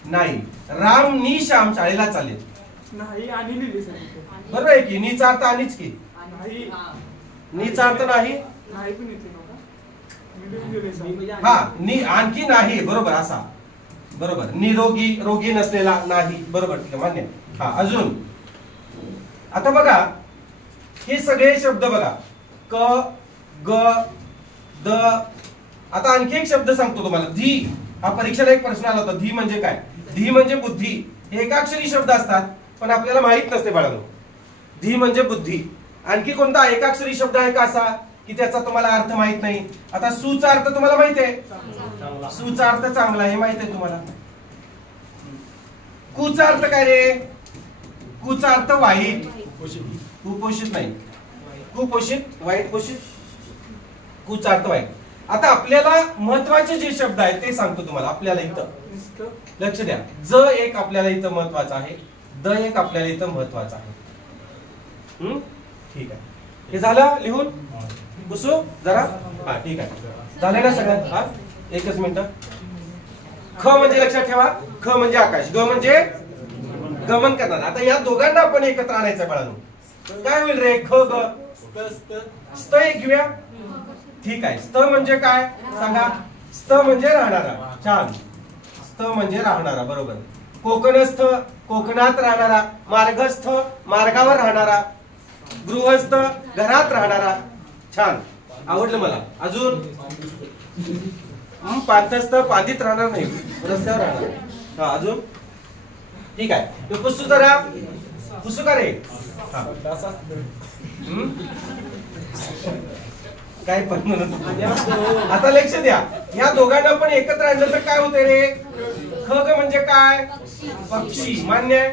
नाही. राम नि श्याम शाळेला चालेल. नाही आणि लिहिली बरोबर आहे की? नीचा अर्थ आणिच की? नीचा अर्थ नाही. हा, नी आणखी नाही, बरोबर, असा, बरोबर. निरोगी, रोगी नसलेला नाही, बरोबर, ठीक आहे, मान्य. हा, अजून आता बघा हे सगळे शब्द बघा, क, ग, द. आता आणखी एक शब्द सांगतो तुम्हाला, धी. हा परीक्षेला एक प्रश्न आला होता, धी म्हणजे काय? धी म्हणजे बुद्धी. हे एकाक्षरी शब्द असतात पण आपल्याला माहित नसते बाळांनो. धी म्हणजे बुद्धी. आणखी कोणता एकाक्षरी शब्द आहे का असा की त्याचा तुम्हाला अर्थ माहित नाही? आता सुचा अर्थ तुम्हाला माहित आहे, सुचा अर्थ चांगला, हे माहित आहे तुम्हाला. कुचा अर्थ काय रे? कुचा अर्थ वाईट, कुपोषित नाही, कुपोषित, वाईट पोषित, कुचा अर्थ वाईट. आता आपल्याला महत्वाचे जे शब्द आहेत ते सांगतो तुम्हाला. आपल्याला इथं लक्ष द्या, ज एक आपल्याला इथं महत्वाचा आहे, द एक आपल्याला इथं महत्वाचा आहे. ठीक आहे, हे झालं लिहून? पुसू जरा. हा, ठीक आहे, झालं ना सगळं? हा, एकच मिनिट. ख म्हणजे लक्षात ठेवा, ख म्हणजे आकाश, ग म्हणजे गमन करणार. आता या दोघांना आपण एकत्र आणायचं बाळांनो. काय होईल रे? ख ग स्त एक घेऊया. ठीक आहे, स्त म्हणजे काय सांगा? स्त म्हणजे राहणारा. छान, स्त म्हणजे राहणारा, बरोबर. कोकणस्थ, कोकणात राहणारा. मार्गस्थ, मार्गावर राहणारा. गृहस्थ, घरात राहणारा. छान, आवडलं मला. अजून पांथस्थ, पांदीत राहणार नाही, रस्त्यावर राहणार. हा, अजून ठीक आहे, पुसू जरा, पुसू का रे? काय पण म्हणत. आता लक्ष द्या, या दोघांना पण एकत्र आणलं तर काय होते रे? ख ग म्हणजे काय? पक्षी, मान्य.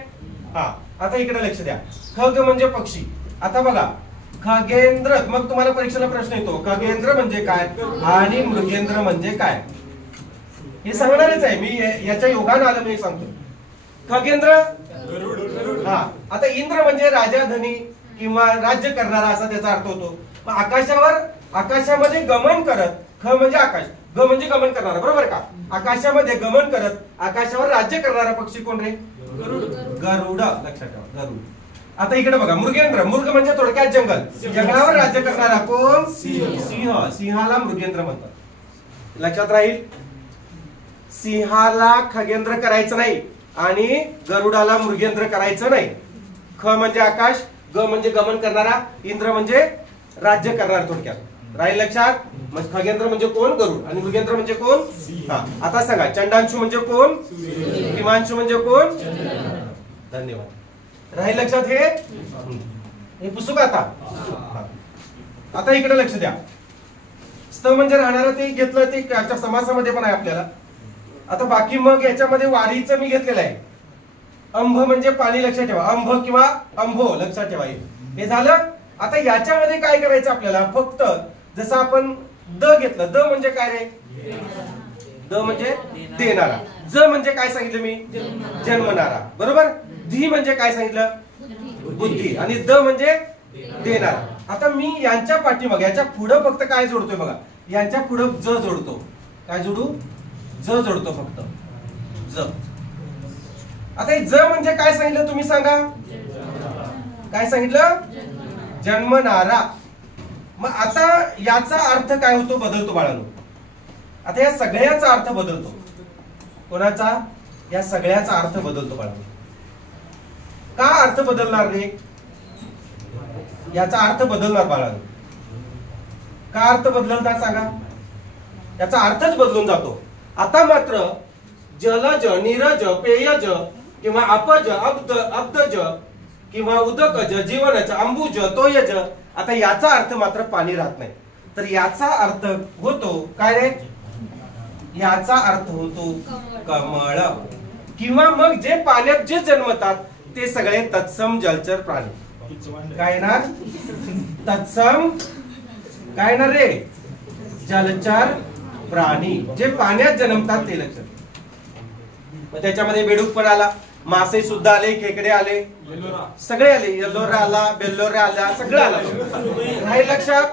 हा, आता इकडे लक्ष द्या, ख ग म्हणजे पक्षी. आता बघा खगेंद्र, मग तुम्हाला परीक्षेला प्रश्न येतो खगेंद्र म्हणजे काय आणि मृगेंद्र म्हणजे काय, हे सांगणारच आहे मी. याच्या योगाने आलं मी सांगतो. खगेंद्र, हा, आता इंद्र म्हणजे राजा, धनी किंवा राज्य करणारा असा त्याचा अर्थ होतो. आकाशावर, आकाशामध्ये गमन करत, ख म्हणजे आकाश, ग म्हणजे गमन करणारा, बरोबर का? आकाशामध्ये गमन करत आकाशावर राज्य करणारा पक्षी कोण रे? गरुड, लक्षात ठेवा, गरुड. आता इकडे बघा, मृगेंद्र, मृग म्हणजे थोडक्यात जंगल, जंगलावर राज्य करणारा कोण? सिंह, सिंहाला मृगेंद्र म्हणतात. लक्षात राहील, सिंहाला खगेंद्र करायचं नाही आणि गरुडाला मृगेंद्र करायचं नाही. ख म्हणजे आकाश, ग म्हणजे गमन करणारा, इंद्र म्हणजे राज्य करणारा, थोडक्यात राहील लक्षात. मग खगेंद्र म्हणजे कोण? गरुड. आणि मृगेंद्र म्हणजे कोण? हा, आता सांगा चंडांशू म्हणजे कोण? हिमांशू म्हणजे कोण? धन्यवाद, राहील लक्षात. हे पुसू का आता? आता इकडे लक्ष द्या, स्त म्हणजे राहणारा ते घेतलं, ते समासामध्ये पण आहे आपल्याला. आता बाकी मग याच्यामध्ये वारीचं मी घेतलेलं आहे. अंभ म्हणजे पाणी, लक्षात ठेवा, अंभ किंवा अंभो, लक्षात ठेवा. हे झालं. आता याच्यामध्ये काय करायचं आपल्याला? फक्त जसं आपण द घेतलं, द म्हणजे काय रे? द म्हणजे देणारा. ज म्हणजे काय सांगितलं मी? जन्मणारा, बरोबर. धी म्हणजे काय सांगितलं? बुद्धी. आणि द म्हणजे देणारा. आता मी यांच्या पाठीमागे, याच्या पुढे फक्त काय जोडतोय बघा, यांच्या पुढे ज जोडतो. काय जोडू? ज जोडतो फक्त, ज. आता ज म्हणजे काय सांगितलं तुम्ही सांगा? काय सांगितलं? जन्मणारा. मग आता याचा अर्थ काय होतो? बदलतो बाळांनो. आता या सगळ्याचा अर्थ बदलतो. कोणाचा? या सगळ्याचा अर्थ बदलतो बाळांनो. का अर्थ बदलणार रे? याचा अर्थ बदलणार बाळांनो. का अर्थ बदलणार सांगा? याचा अर्थच बदलून जातो. आता मात्र जलज, नीरज, पेयज किंवा अपज, अब्दज किंवा उदकज, जीवनज, अंबुज, तोयज, आता याचा अर्थ मात्र पाणी राहत नाही. तर याचा अर्थ होतो काय रे? याचा अर्थ होतो कमळ. किंवा मग जे पाण्यात जे जन्मतात ते सगळे तत्सम जलचर प्राणी. काय येणार? तत्सम काय येणार रे? जलचर प्राणी जे पाण्यात जन्मतात ते. लक्षात. मग त्याच्यामध्ये बेडूक पण आला, मासे सुद्धा आले, खेकडे आले, सगळे आले. येल्लोरा आला, बेल्लोरा आला, सगळं आलं. राहील लक्षात?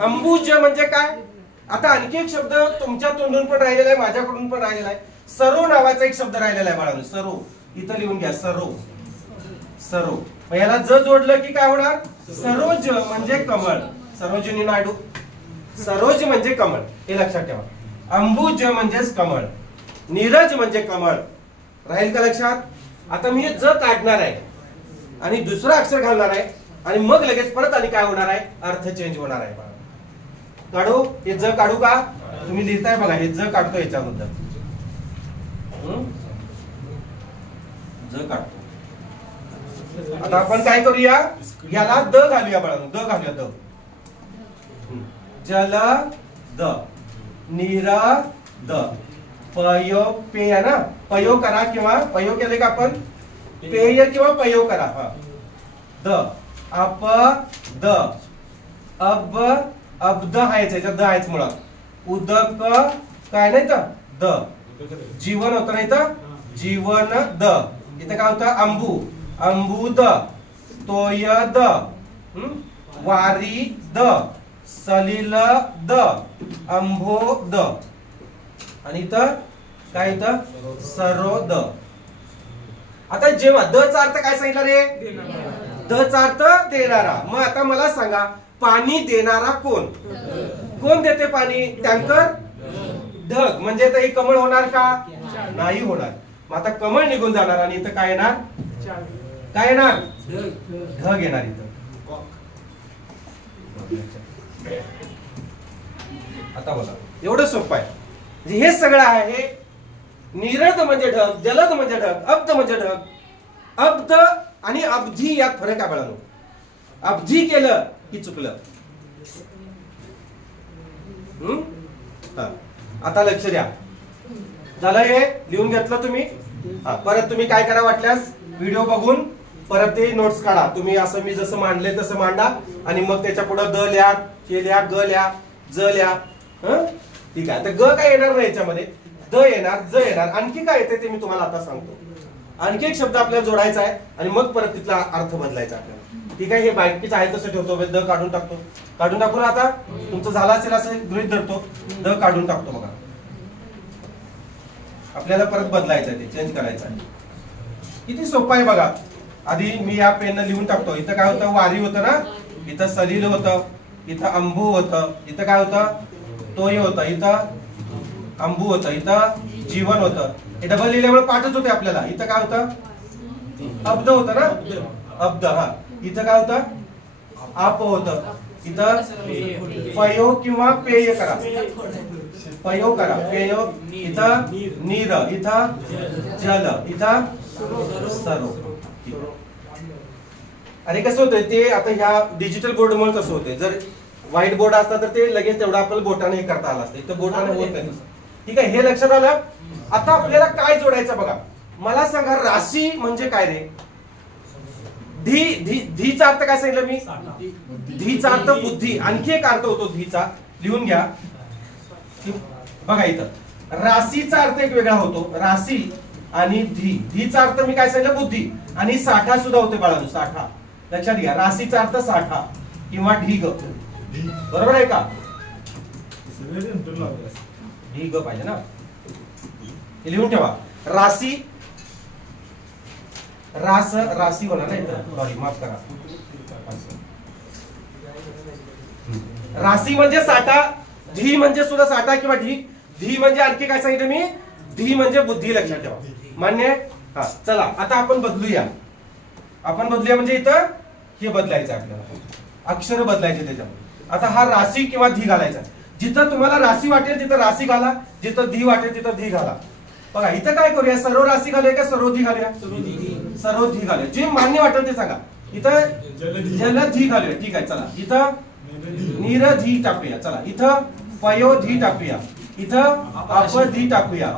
अंबुज म्हणजे काय? आता आणखी एक शब्द तुमच्या तोंडून पण राहिलेला आहे, माझ्याकडून पण राहिलेला आहे. सरो नावाचा एक शब्द राहिलेला आहे बाळांनो. सरो इथं लिहून घ्या. सरो. सरो. मग याला ज जोडलं की काय होणार? सरोज म्हणजे कमळ. सरोजिनी नायडू. सरोज म्हणजे कमळ, हे लक्षात ठेवा. अंबुज म्हणजेच कमळ. नीरज म्हणजे कमळ. राहील का लक्षात? आता मी ज काढणार आहे आणि दुसरं अक्षर घालणार आहे आणि मग लगेच परत आणि काय होणार आहे? अर्थ चेंज होणार आहे. काढू? हे ज काढू का? तुम्ही लिहिताय बघा, हे ज काढतो याच्याबद्दल. ज काढतो. आता आपण काय करूया? याला द घालूया बाळांनो. द घालूया. द. जल द, नीर द, पयो पेय ना, पयो करा किंवा पयो केले का आपण? पेय किंवा पयो करा. हा. द, अप द, अब, अब्द आहेच, याच्यात द आहेच मुळात. उदक काय नाही तर द. जीवन होतं नाही तर जीवन द. इथे काय होतं? अंबू, अंबुद, तोय द, वारी the, Salil the, Ambho the. आणि इथं काय इथं? सरो द. आता जेव्हा द चा अर्थ काय सांगितलं रे? द चा अर्थ देणारा. मग आता मला सांगा, पाणी देणारा कोण? कोण देते पाणी? टँकर? ढग. म्हणजे हे कमळ होणार का? नाही होणार. मग आता कमळ निघून जाणार आणि इथं काय येणार? काय येणार? ढग येणार इथं. आता बघा, एवढं सोपं आहे. हे सगळं आहे. नीरद म्हणजे ढग, जलद म्हणजे ढग, अब्द म्हणजे ढग. अब्द आणि अब्धी यात फरक आहे बाळांनो. अब्धी केलं की चुकलं. आता लक्ष द्या. झालं हे? लिहून घेतलं तुम्ही? परत तुम्ही काय करा, वाटल्यास व्हिडिओ बघून परत ते नोट्स काढा. तुम्ही असं मी जसं मांडले तसं मांडा आणि मग त्याच्या पुढे द लिहा, के लिहा, ग लिहा, ज लिहा. ठीक आहे. तर ग काय येणार नाही याच्यामध्ये? द येणार, ज येणार. आणखी काय येते ते मी तुम्हाला आता सांगतो. आणखी एक शब्द आपल्याला जोडायचा आहे आणि मग परत तिथला अर्थ बदलायचा आपल्याला. ठीक आहे. हे बाकीच आहे तसं ठेवतो. द काढून टाकतो. काढून टाकून आता तुमचं झालं असेल असं गृहीत धरतो. द काढून टाकतो. बघा, आपल्याला परत बदलायचं आहे, ते चेंज करायचं आहे. किती सोपं आहे बघा. आधी मी या पेन लिहून टाकतो. इथं काय होतं? वारी होतं ना. इथं सलील होतं, इथं अंबू होतं, इथं काय होतं? तोय होतं, इथं अंबू होतं, इथं जीवन होतं. हे डबल लिहिल्यामुळे पाठच होते आपल्याला. इथं काय होतं? अब्द होतं ना. अब्द. हा. इथं काय होतं? आप होतं. इथं पयो किंवा पेय करा. पयो करा, पेय. इथं नीर, इथं जल, इथं सरो. आणि कसं होतंय ते आता ह्या डिजिटल बोर्ड मुळे कसं होतंय, जर व्हाईट बोर्ड असता तर ते लगेच तेवढं आपल्याला बोटाने हे करता आलं असतं. इथं बोटाने होत नाही. ठीक आहे. हे लक्षात आलं. आता आपल्याला काय जोडायचं बघा. मला सांगा, राशी म्हणजे काय रे? धीचा अर्थ काय सांगितलं मी? धीचा अर्थ बुद्धी. आणखी एक अर्थ होतो धीचा, लिहून घ्या. बघा इथं राशीचा अर्थ एक वेगळा होतो. राशी आणि धीचा अर्थ मी काय सांगितलं? बुद्धी. आणि साठा सुद्धा होते बाळांनो. साठा लक्षात घ्या. राशीचा अर्थ साठा किंवा ढीग. बरोबर आहे का? ढीग पाहिजे ना. हे लिहून ठेवा. राशी, रास, राशी होणार नाही. सॉरी, माफ करा. राशी म्हणजे साठा, धी म्हणजे सुद्धा साठा किंवा ढीग, धी म्हणजे आणखी काय सांगितलं मी, धी म्हणजे बुद्धी, लक्षात ठेवा. मान्य आहे? हा चला आता आपण बदलूया. आपण बदलूया म्हणजे इथं हे बदलायचं आपल्याला, अक्षर बदलायचे त्याच्यामध्ये. आता हा राशी किंवा धी घालायचा. जिथं तुम्हाला राशी वाटेल तिथं राशी घाला, जिथं धी वाटेल तिथं धी घाला. बघा इथं काय करूया, सर्व राशी घालूया का सर्व धी घालूया? सर्व धी घालूया. जे मान्य वाटेल ते सांगा. इथं जलधी घालूया. ठीक आहे चला. इथं निरधी टाकूया. चला इथं पयोधी टाकूया. इथं अपधी टाकूया.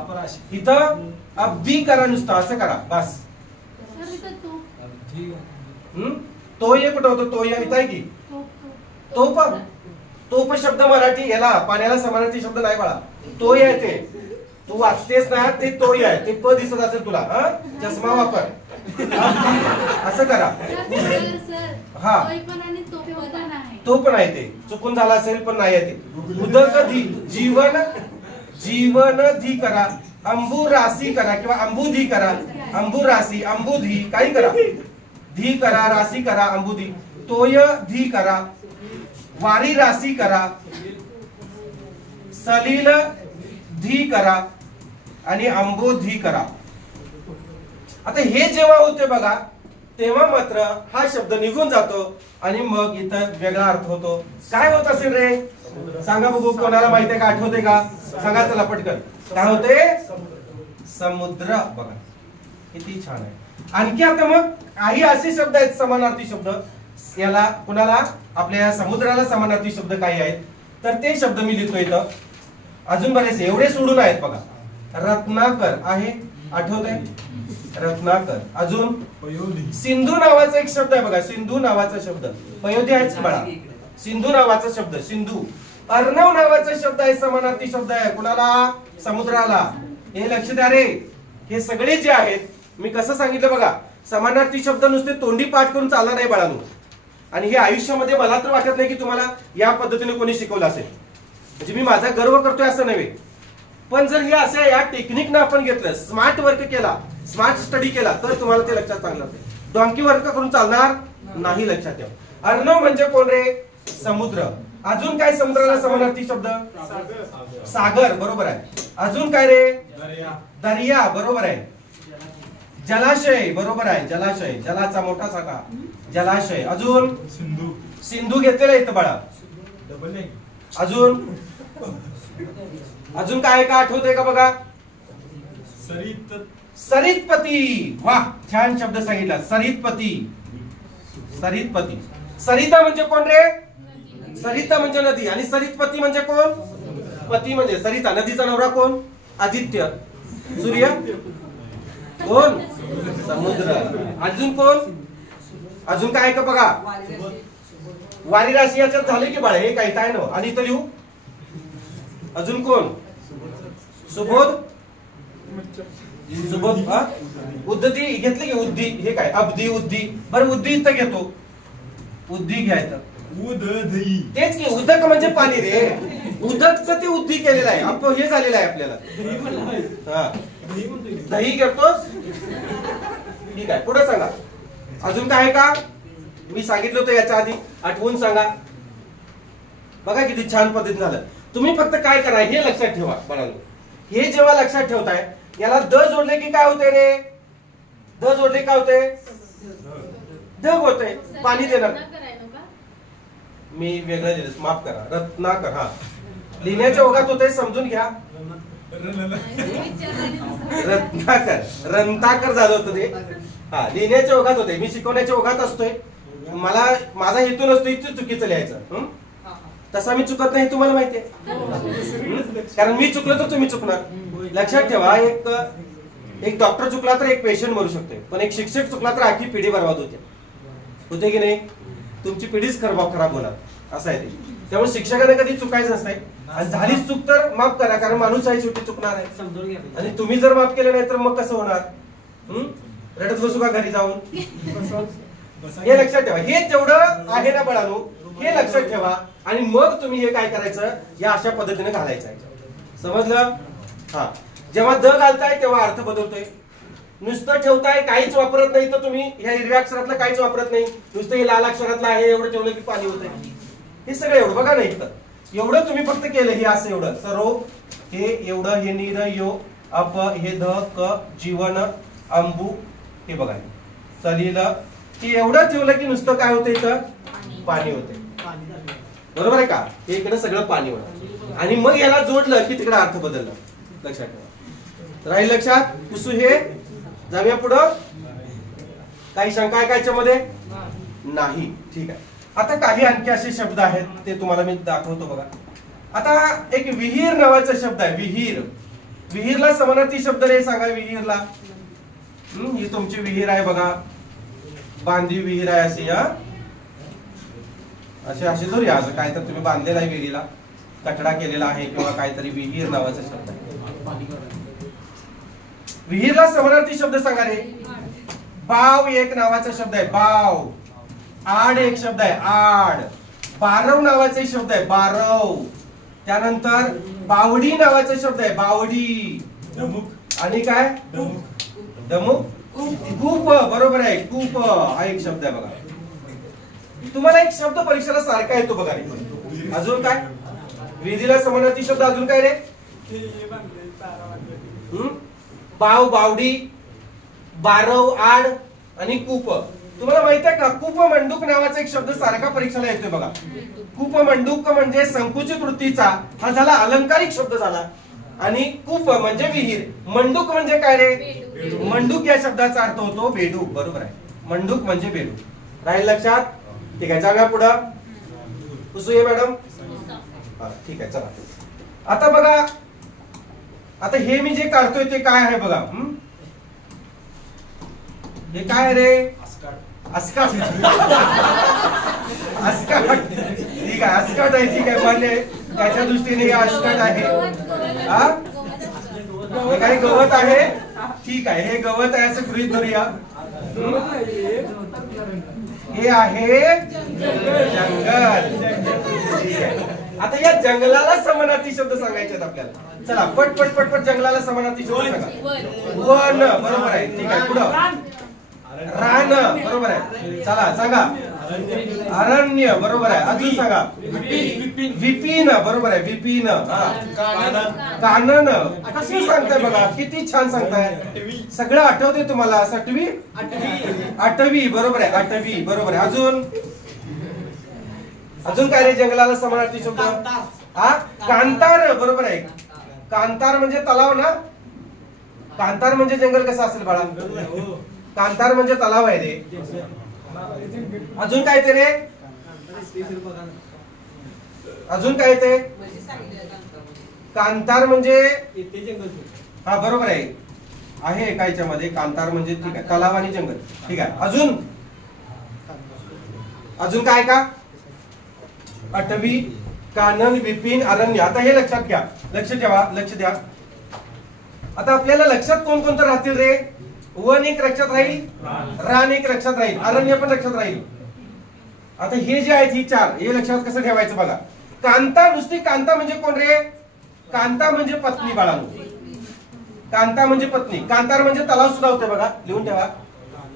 इथं अब्धी करा, नुसतं असं करा बस. तो ये कुठं होतो? तो इथं आहे की तोप. तोप शब्द मराठी याला पाण्याला समानार्थी शब्द नाही बाळा. तो येते, तू वाचतेस ना ते तो आहे, ते प दिसत असेल तुला. चष्मा वापर. असं करा. हा तो पण आहे, ते चुकून झाला असेल पण नाही आहे ते. उदक धी, जीवन जीवन धी करा. अंबू राशी करा किंवा अंबुधी करा. अंबू राशी, अंबुधी काही करा. धी करा, राशी करा, अंबुधी. तोय धी करा. वारी राशी करा. सलील धी करा आणि अंबोधी करा. आता हे जेव्हा होते बघा तेव्हा मात्र हा शब्द निघून जातो आणि मग इथं वेगळा अर्थ होतो. काय होत असेल रे सांगा बघू, कोणाला माहिती आहे का, आठवते का? सांगा चला पटकन. काय होते? समुद्र. बघा किती छान आहे. आणखी आता मग काही असे शब्द आहेत समानार्थी शब्द. याला कुणाला आपल्या समुद्राला समानार्थी शब्द काही आहेत तर ते शब्द मी लिहितो इथं. अजून बरेच एवढे सोडून आहेत बघा. रत्नाकर आहे, आठवतंय? रत्नाकर. अजून सिंधू नावाचा एक शब्द आहे बघा. सिंधू नावाचा शब्द पयोधी आहेच बघा. सिंधू नावाचा शब्द सिंधू. अर्णव नावाचा शब्द आहे, समानार्थी शब्द आहे कुणाला? समुद्राला. हे लक्ष द्या रे. हे सगळे जे आहेत मी कसं सांगितलं बघा, समानार्थी शब्द नुसते तोंडी पाठ करून चालणार नाही बाळांनो. आणि हे आयुष्यामध्ये मला तर वाटत नाही की तुम्हाला या पद्धतीने कोणी शिकवलं असेल. म्हणजे मी माझा गर्व करतोय असं नव्हे, पण जर हे असं या टेक्निकनं आपण घेतलं, स्मार्ट वर्क केला, स्मार्ट स्टडी केला तर तुम्हाला ते लक्षात चांगलं होते. डॉंकी वर्क करून चालणार नाही, लक्षात ठेवा. अर्णव म्हणजे कोण रे? समुद्र. अजून काय समुद्राला समानार्थी शब्द? सागर. बरोबर आहे. अजून काय रे? दर्या. बरोबर आहे. जलाशय. बरोबर आहे. जलाशय, जलाचा मोठा साठा, जलाशय. अजून सिंधू. सिंधू घेतलेला इथं बाळा. अजून अजून काय का आठवतंय का बघा? सरितपती. वाह छान शब्द सांगितला. सरितपती. सरितपती. सरिता म्हणजे कोण रे? सरिता म्हणजे नदी आणि सरितपती म्हणजे कोण? पती म्हणजे सरिता. नदीचा नवरा कोण? आदित्य. सूर्य कोण? समुद्र. अजून कोण? अजून काय का बघा? वारी राशी याच्यात झाले की बाळ, हे काही काय ना. आणि इथं लिहू अजून कोण? सुबोध. सुबोध. उद्दी घेतले की उद्दी. हे काय? अब्दी, उद्दी. बरं उद्दी इथं घेतो. उद्दी घ्यायचं. तेच की उदक म्हणजे पाणी रे. उदकचं ते उद्दी केलेलं आहे. आपण हे झालेलं आहे आपल्याला. दही घेतोस. ठीक आहे पुढे सांगा. अजून काय आहे का? मी सांगितलं होतं याच्या आधी, आठवून सांगा. बघा किती छान पद्धतीने झालं. तुम्ही फक्त काय करा हे लक्षात ठेवा बाळांनो. हे जेव्हा लक्षात ठेवताय याला द जोडले की काय होते रे? द जोडले काय होते? ढग होते. पाणी देणार. मी वेगळं लिहिलं, माफ करा. रत्नाकर. हा लिहिण्याच्या ओघात होते, समजून घ्या. रत्नाकर, रंताकर झालं होतं ते. हा लिहिण्याच्या ओघात होते. मी शिकवण्याच्या ओघात असतोय. मला माझा हेतू नसतो इथे चुकीचं लिहायचं. तसा मी चुकत नाही, तुम्हाला माहितीये. कारण मी चुकलो तर तुम्ही चुकणार. लक्षात ठेवा. एक डॉक्टर चुकला तर एक पेशंट मरू शकते, पण एक शिक्षक चुकला तर आखी पिढी बर्बाद होते की नाही? तुमची पिढीच खराब होणार असं आहे ते. त्यामुळे शिक्षकाने कधी चुकायचं नसतंय. आणि झालीच चूक तर माफ करा, कारण माणूस आहे शेवटी चुकणार आहे. आणि तुम्ही जर माफ केलं नाही तर मग कसं होणार? रडत बसू का घरी जाऊन? हे लक्षात ठेवा. हे जेवढं आहे ना बाळांनो हे लक्षात ठेवा. आणि मग तुम्ही हे काय करायचं, या अशा पद्धतीने घालायचं. समजलं? हा जेव्हा द घालताय तेव्हा अर्थ बदलतोय. नुसतं ठेवताय काहीच वापरत नाही तर तुम्ही ह्या हिरव्या अक्षरातलं काहीच वापरत नाही, नुसतं हे लाल अक्षरातलं आहे एवढं ठेवलं की पाणी होतंय. हे सगळं एवढं बघा ना इथं एवढं तुम्ही फक्त केलं हे असं एवढं सरो हे एवढं हे नीर यो अप हे ध क जीवन अंबू हे बघा सलील हे एवढं ठेवलं की नुसतं काय होतं इथं पाणी होते बरोबर आहे का हे इकडे सगळं पाणी होतं आणि मग याला जोडलं की तिकडे अर्थ बदलला लक्षात ठेवा राहील लक्षात पुसू हे जाऊया पुढं काही शंका आहे का याच्यामध्ये नाही ठीक आहे आता काही आणखी असे शब्द आहेत ते तुम्हाला मी दाखवतो बघा आता एक विहीर नावाचा शब्द आहे विहीर विहीरला समानार्थी शब्द रे सांगा विहीरला ही तुमची विहीर आहे बघा बांधवी विहीर आहे अशी असे असे धरूया असं काय तर तुम्ही बांधलेला आहे विहिरीला कठडा केलेला आहे किंवा काहीतरी विहीर नावाचा शब्द आहे विहीरला समानार्थी शब्द सांगा रे बाव एक नावाचा शब्द आहे बाव आड एक शब्द आहे आड बारव नावाचा शब्द आहे बारव त्यानंतर बावडी नावाचा शब्द आहे बावडी आणि काय दमुक कूप बरोबर आहे कूप हा एक शब्द आहे बघा तुम्हाला एक शब्द परीक्षेला सारखा येतो बघा अजून काय विहिरीला समानार्थी शब्द अजून काय रे बाव बावडी बारव आड आणि कूप तुम्हाला माहित आहे का कूप मंडूक नावाचा एक शब्द सारखा परीक्षेला येतोय बघा कूप मंडूक म्हणजे संकुचित वृत्तीचा हा झाला अलंकारिक शब्द झाला आणि कूप म्हणजे विहीर मंडूक म्हणजे काय रे मंडूक या शब्दाचा अर्थ होतो बेडूक बरोबर आहे मंडूक म्हणजे बेडूक राहील लक्षात ठीक आहे जाऊया पुढं पुसूया मॅडम ठीक आहे चला आता बघा आता हे मी जे काढतोय ते काय आहे बघा हे काय रे अस्काट अस्काट ठीक आहे अस्काट आहे ठीक आहे मान्य त्याच्या दृष्टीने हे अस्काट आहे हे काही गवत आहे ठीक आहे हे गवत आहे असं गृहीत धरूया हे आहे जंगल ठीक आहे आता या जंगलाला समानार्थी शब्द सांगायचे आहेत आपल्याला चला पट पट पट पट जंगलाला समानार्थी शब्द सांगा वन बरोबर आहे ठीक आहे पुढं रान बरोबर आहे चला सांगा अरण्य बरोबर आहे अजून सांगा विपिन बरोबर आहे विपिन कानन कसं सांगताय बघा किती छान सांगताय सगळं आठवते तुम्हाला सटवी आठवी बरोबर आहे आठवी बरोबर आहे अजून काय रे जंगलाला समानार्थी शब्द हा कांतार बरोबर आहे कांतार म्हणजे तलाव ना कांतार म्हणजे जंगल कसं असेल बाळा कांतार म्हणजे तलाव आहे रे अजून काय ते रे अजून काय ते कांतार म्हणजे हा बरोबर आहे कायच्या मध्ये कांतार म्हणजे ठीक आहे तलाव आणि जंगल ठीक आहे अजून काय का अटवी कानन विपिन अरण्य आता हे लक्षात घ्या लक्ष द्या आता आपल्याला लक्षात कोणकोणतं राहतील रे वन एक लक्षात राहील रान एक लक्षात राहील अरण्य पण लक्षात राहील आता हे जे आहेत ही चार हे लक्षात कसं ठेवायचं बघा कांता नुसती कांता म्हणजे कोण रे कांता म्हणजे पत्नी बाळांनो कांता म्हणजे पत्नी कांतार म्हणजे तलाव सुद्धा होते बघा लिहून ठेवा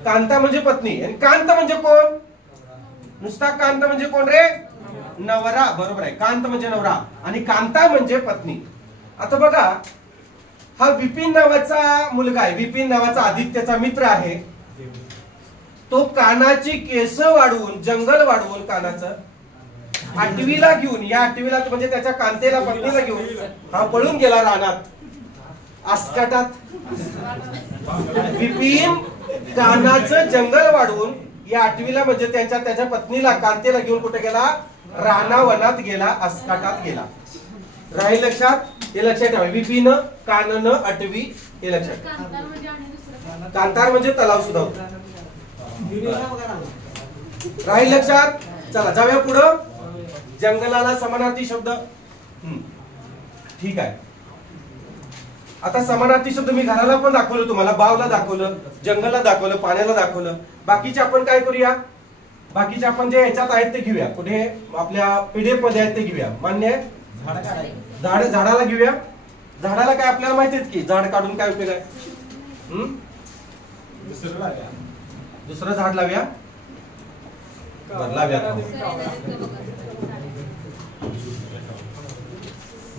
कांता म्हणजे पत्नी आणि कांत म्हणजे कोण नुसता कांत म्हणजे कोण रे नवरा बरोबर आहे कांत म्हणजे नवरा आणि कांता म्हणजे पत्नी आता बघा हा विपिन नावाचा मुलगा आहे विपिन नावाचा आदित्यचा मित्र आहे तो कानाची केस वाढवून जंगल वाढवून कानाचं आठवीला घेऊन या आठवीला म्हणजे त्याच्या कांतेला पत्नीला घेऊन हा पळून गेला रानात अस्काटात विपिन कानाचं जंगल वाढवून या आठवीला म्हणजे त्याच्या पत्नीला कांतेला घेऊन कुठे गेला रानावनात गेला अस्काटात गेला राहील लक्षात हे लक्षात ठेवा विपिन कानन अटवी हे लक्षात कांतार म्हणजे तलाव सुद्धा होता राहील लक्षात चला जाऊया पुढं जंगलाला समानार्थी शब्द ठीक आहे आता समानार्थी शब्द मी घराला पण दाखवलं तुम्हाला बावला दाखवलं जंगलला दाखवलं पाण्याला दाखवलं बाकीचे आपण काय करूया बाकीचे आपण जे याच्यात आहेत ते घेऊया कुठे आपल्या पीडीएफ मध्ये आहेत ते घेऊया मान्य आहे झाडाला घेऊया झाडाला काय आपल्याला माहिती आहे की झाड काढून काय उपयोग आहे दुसरं झाड लावूया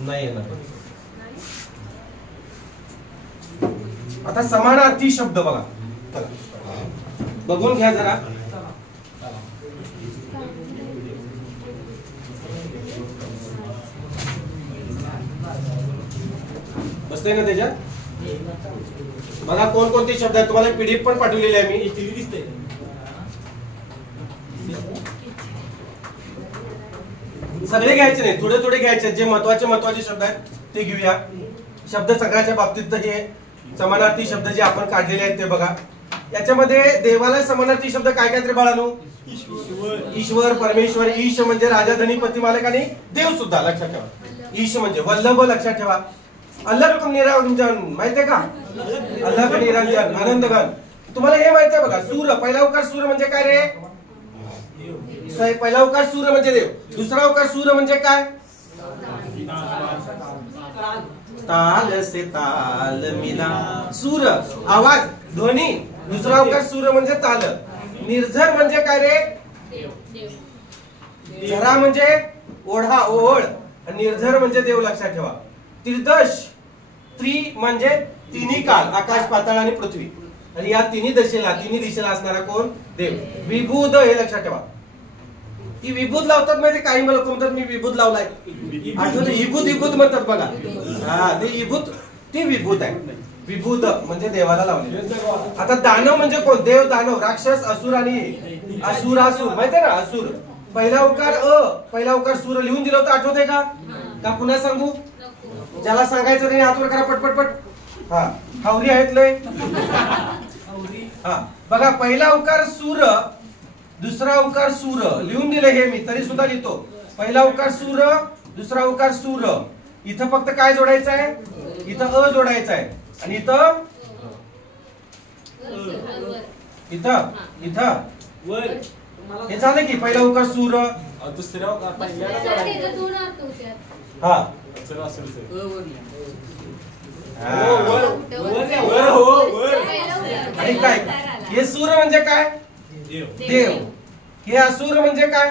नाही येणार. आता समानार्थी शब्द बघा, बघून घ्या जरा. बसतंय ना त्याच्यात? बघा कोणकोणते शब्द आहेत. तुम्हाला पीडीएफ पण पाठवलेली आहे मी. सगळे घ्यायचे नाही, थोडे थोडे घ्यायचे. जे महत्वाचे शब्द आहेत ते घेऊया. शब्द संग्रहाच्या बाबतीत हे समानार्थी शब्द जे आपण काढलेले आहेत ते बघा. याच्यामध्ये देवाला समानार्थी शब्द काय काय तरी बाळानो? ईश्वर, परमेश्वर. ईश म्हणजे राजा, धनीपती, मालक आणि देव सुद्धा लक्षात ठेवा. ईश म्हणजे वल्लभ लक्षात ठेवा. अलग निरंजन माहितीये का? अलग निरंजन, आनंदघन. तुम्हाला हे माहिती आहे बघा. सूर, पहिला उकार सूर म्हणजे काय रे? पहिला उकार सूर म्हणजे देव. दुसरा उकार सूर म्हणजे काय? ताल से ताल मिला. सूर आवाज, ध्वनी. दुसरा उकार सूर म्हणजे ताल. निर्झर म्हणजे काय रे? झरा म्हणजे ओढा, ओढ. निर्झर म्हणजे देव लक्षात ठेवा. त्रिदश, त्रि म्हणजे तिन्ही काल, आकाश, पाताळ आणि पृथ्वी. आणि या तिन्ही दिशेला असणारा कोण? देव. विभूत हे लक्षात ठेवा. ती विभूत लावतात माहिती? काही मला म्हणतात मी विभूत लावलाय. आठवतं विभूत म्हणतात बघा. हा ते विभूत, ती विभूत आहे. विभूत म्हणजे देवाला लावले. आता दानव म्हणजे कोण? देव, दानव, राक्षस, असुर आणि असुरासुर माहितीये ना? असुर. पहिला उकार पहिला उकार सूर लिहून दिलं होतं, आठवतंय का पुन्हा सांगू? ज्याला सांगायचं नाही हातवर करा पटपट. हा हावरी आहेत लय. हा बघा, पहिला उकार सूर, दुसरा उकार सूर. लिहून दिले हे मी, तरी सुद्धा लिहितो. पहिला उकार सूर, दुसरा उकार सूर. इथं फक्त काय जोडायचं आहे? इथं अ जोडायचं आहे. आणि इथं वर. हे झालं की पहिला उकार सूर. दुसऱ्या हा आणि काय? हे सूर म्हणजे काय? देव. हे असुर म्हणजे काय?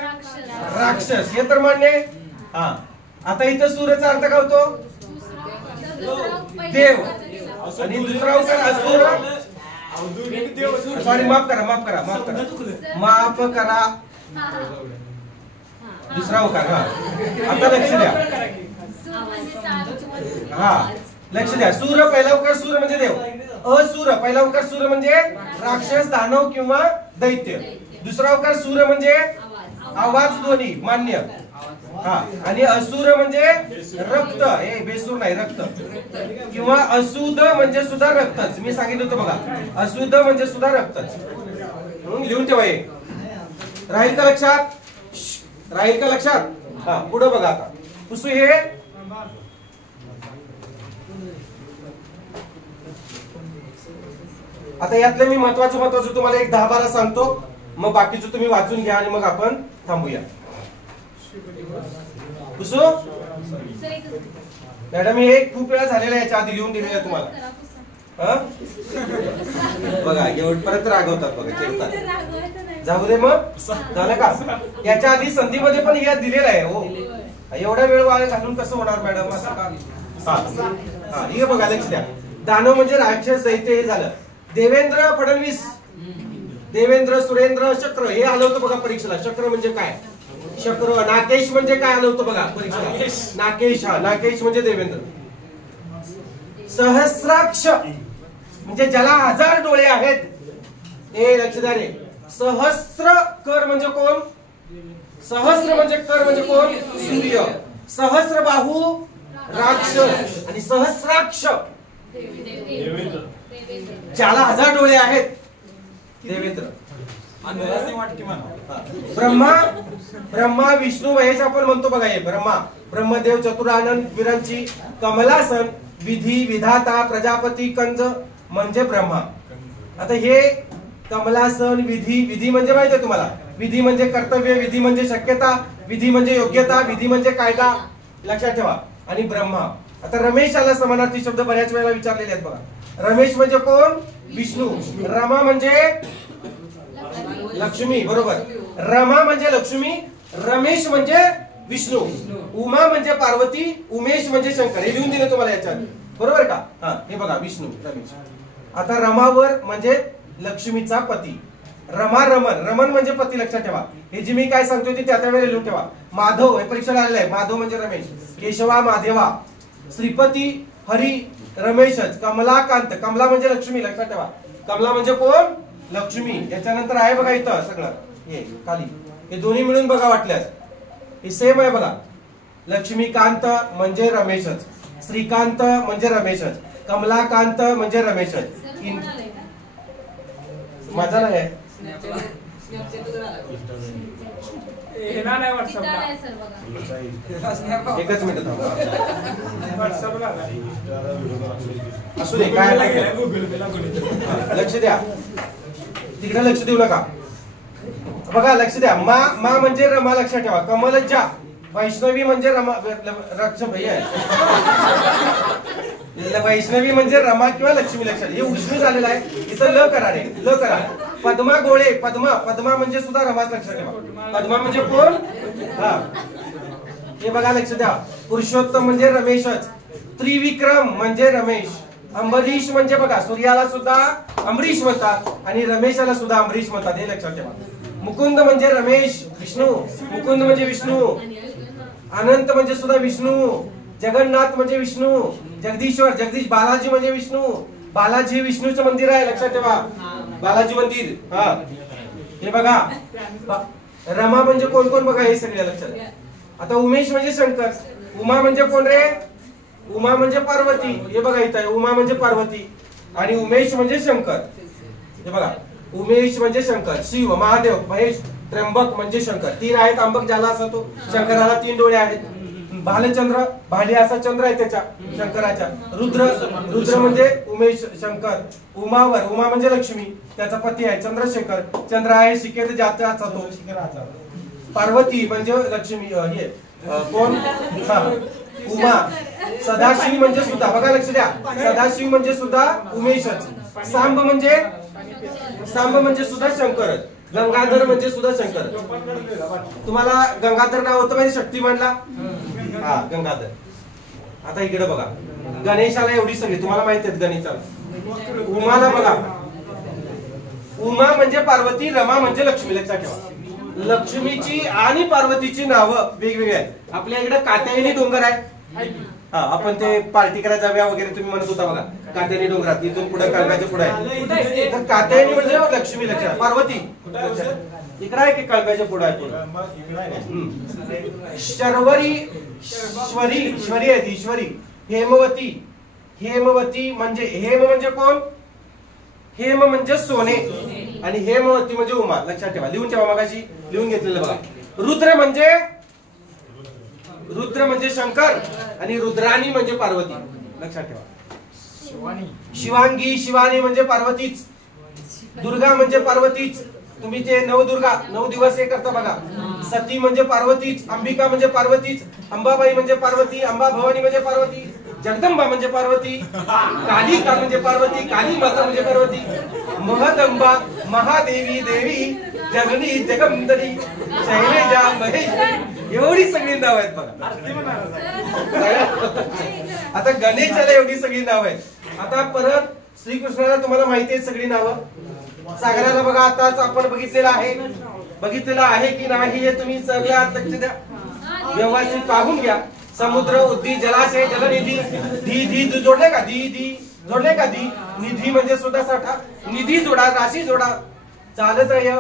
राक्षस. हे तर मान्य आहे. हा आता इथं सूरचा अर्थ काय होतो? देव. आणि दुसरा उकार असुर. सॉरी, माफ करा. दुसरा उकार. हा आता लक्ष द्या. हा लक्ष द्या. सूर पहिला उकार सूर म्हणजे देव. असुर पहिला उकार सूर म्हणजे राक्षस, दानव किंवा दैत्य. दुसरा उकार सूर म्हणजे आवाज, ध्वनी, मान्य. हा आणि असुर म्हणजे रक्त. हे बेसूर नाही, रक्त. किंवा अशुद्ध म्हणजे सुद्धा रक्तच. मी सांगितलं होतं बघा, अशुद्ध म्हणजे सुद्धा रक्तच. लिहून ठेवा. हे राहील का लक्षात? हा पुढे बघा. आता पुसू. हे आता यातले मी महत्वाचं तुम्हाला एक 10-12 सांगतो. मग बाकीचं तुम्ही वाचून घ्या आणि मग आपण थांबूया. पुसू मॅडम, हे खूप वेळा झालेला याच्या आधी लिहून दिलेलं आहे तुम्हाला. बघा एवढपर्यंत रागवतात बघा, चिडतात. जाऊ दे मग. झालं का? याच्या आधी संधीमध्ये पण हे दिलेलं आहे. हो एवढा वेळ वाया घालून कसं होणार मॅडम? असं का? हा हे बघा, लक्ष द्या. दानव म्हणजे राक्षस, दैत्य. हे झालं. देवेंद्र फडणवीस, देवेंद्र, सुरेंद्र, शक्र हे आलं होतं बघा परीक्षेला. शक्र म्हणजे काय? शक्र. नाकेश म्हणजे काय आलं होतं बघा परीक्षेला? नाकेश. हा नाकेश म्हणजे देवेंद्र. सहस्राक्ष म्हणजे ज्याला 1000 डोळे आहेत. हे लक्ष द्या रे. सहस्र कर म्हणजे कोण? सहस्र म्हणजे कर म्हणजे कोण? सूर्य. सहस्र बाहू राक्षस आणि सहस्राक्ष ज्याला 1000 डोळे आहेत देवेंद्र. ब्रह्मा विष्णू महेश आपण म्हणतो बघा. हे ब्रह्मदेव, चतुरानंद, विरंची, कमलासन, विधी, विधाता, प्रजापती, कंज म्हणजे ब्रह्मा. आता हे कमलासन, विधी म्हणजे माहिती आहे तुम्हाला? विधी म्हणजे कर्तव्य, विधी म्हणजे शक्यता, विधी म्हणजे योग्यता, विधी म्हणजे कायदा. लक्षात ठेवा. आणि ब्रह्मा. आता रमेशाला समानार्थी शब्द बऱ्याच वेळेला विचारलेले आहेत बघा. रमेश म्हणजे कोण? विष्णू. रमा म्हणजे लक्ष्मी. बरोबर. रमा म्हणजे लक्ष्मी, रमेश म्हणजे विष्णू. उमा म्हणजे पार्वती, उमेश म्हणजे शंकर. हे लिहून दिले तुम्हाला याच्यात, बरोबर का? हा, हे बघा विष्णू रमेश. आता रमावर म्हणजे लक्ष्मीचा पती. रमा रमन, रमन म्हणजे पती, लक्षात ठेवा. हे जे मी काय सांगतोय ते त्या वेळेला लिहून ठेवा. माधव, हे परीक्षेला आलेलं आहे. माधव म्हणजे रमेश. केशवा माधेवा. श्रीपती हरी रमेशच. कमलाकांत, कमला म्हणजे लक्ष्मी, लक्षात ठेवा. कमला म्हणजे कोण? लक्ष्मी. याच्यानंतर आहे बघा इथं सगळं हे खाली, हे दोन्ही मिळून बघा वाटल्यास हे सेम आहे बघा. लक्ष्मीकांत म्हणजे रमेशच, श्रीकांत म्हणजे रमेशच, कमलाकांत म्हणजे रमेशच. माझा नाही आहे. येणार नाही व्हॉट्सअपला. एकच मिनिट थांबा. व्हॉट्सअपला असू दे, काय लक्ष द्या, तिकडे लक्ष देऊ नका. बघा लक्ष द्या. मा मा म्हणजे रमा, लक्षात ठेवा. कमलज्जा. वैष्णवी म्हणजे रमा, वैष्णवी म्हणजे रमा किंवा लक्ष्मी, लक्षात. हे उष्णू झालेलं आहे, इथं ल करा रे, ल करा. पद्मा गोळे, पद्मा, पद्मा म्हणजे सुद्धा रमाच, लक्षात ठेवा. पद्मा म्हणजे कोण? हा, हे बघा लक्ष द्या. पुरुषोत्तम म्हणजे रमेशच. त्रिविक्रम म्हणजे रमेश. अंबरीश म्हणजे बघा सूर्याला सुद्धा अमरीश म्हणतात आणि रमेशाला सुद्धा अमरीश म्हणतात, हे लक्षात ठेवा. मुकुंद म्हणजे रमेश, विष्णू. मुकुंद म्हणजे विष्णू. अनंत म्हणजे सुद्धा विष्णू. जगन्नाथ म्हणजे विष्णू. जगदीश्वर, जगदीश, बालाजी म्हणजे विष्णू. बालाजी विष्णूचं मंदिर आहे, लक्षात ठेवा. बालाजी मंदिर. हा, हे बघा. रमा म्हणजे कोण कोण बघा, हे सगळे लक्षात. आता उमेश म्हणजे शंकर. उमा म्हणजे कोण रे? उमा म्हणजे पार्वती. हे बघा इथं आहे, उमा म्हणजे पार्वती आणि उमेश म्हणजे शंकर. हे बघा, उमेश म्हणजे शंकर. शिव, महादेव, महेश, त्र्यंबक म्हणजे शंकर. तीन आहेत. अंबक ज्याला असा तो शंकराला 3 डोळे आहेत. भालचंद्र, भाले असा चंद्र आहे त्याच्या शंकराच्या. रुद्र, रुद्र म्हणजे उमेश शंकर. उमावर, उमा म्हणजे लक्ष्मी, त्याचा पती आहे चंद्रशेखर. चंद्र आहे शिकेत ज्याचा तो. पार्वती म्हणजे लक्ष्मी, हे कोण? उमा. सदाशिव म्हणजे सुद्धा, बघा लक्ष द्या. सदाशिव म्हणजे सुद्धा उमेशच. सांब म्हणजे, सांब म्हणजे सुद्धा शंकर. गंगाधर म्हणजे सुद्धा शंकर. तुम्हाला गंगाधर नाव होतं माहिती शक्तिमानला? हा, गंगाधर. आता इकडे बघा, गणेशाला एवढी सगळी तुम्हाला माहिती आहेत. गणेशाला, उमाला बघा. उमा म्हणजे पार्वती, रमा म्हणजे लक्ष्मी, लक्षात ठेवा. लक्ष्मीची आणि पार्वतीची नावं वेगवेगळी आहेत. आपल्या इकडे कात्यायनी डोंगर आहे. हा, आपण ते पार्टी करायला जाऊया वगैरे तुम्ही म्हणत होता बघा, कात्यायनी डोंगरात. इथून पुढे कळंब्याच्या पुढे आहे. तर कात्यायनी म्हणजे लक्ष्मी, लक्षात. पार्वती इकडे आहे की कळंब्याच्या पुढे आहे? शर्वरी, ईश्वरी, ईश्वरी आहे ईश्वरी. हेमवती, हेमवती म्हणजे, हेम म्हणजे कोण? हेम म्हणजे सोने आणि हेमवती म्हणजे उमा, लक्षात ठेवा. लिहून ठेवा, मगाशी लिहून घेतलेलं बघा. रुद्र म्हणजे, रुद्र म्हणजे शंकर आणि रुद्राणी म्हणजे पार्वती, लक्षात ठेवा. शिवांगी, शिवानी म्हणजे पार्वतीच. दुर्गा म्हणजे पार्वतीच. तुम्ही ते नवदुर्गा 9 दिवस हे करता बघा. सती म्हणजे पार्वतीच. अंबिका म्हणजे पार्वतीच. अंबाबाई म्हणजे पार्वती. अंबा भवानी म्हणजे पार्वती. जगदंबा म्हणजे पार्वती. कालिका म्हणजे पार्वती. काली माता म्हणजे पार्वती. महदंबा, महादेवी, देवी, जगनी, जगंदरी, शैलेजा, महेश्वरी, एवढी सगळी नाव आहेत बघा. आता गणेशाला एवढी सगळी नाव आहेत. आता परत श्रीकृष्णाला तुम्हाला माहिती आहे सगळी नावं. सागराला बघा आताच आपण बघितलेलं आहे की नाही हे तुम्ही सगळं लक्ष द्या, व्यवस्थित पाहून घ्या. समुद्र, उद्दी, जलाशय, जलनिधी. धी धी जोडले का? धी धी जोडले का? धी. निधी म्हणजे सुद्धा साठा. निधी जोडा, राशी जोडा. चालत्रय,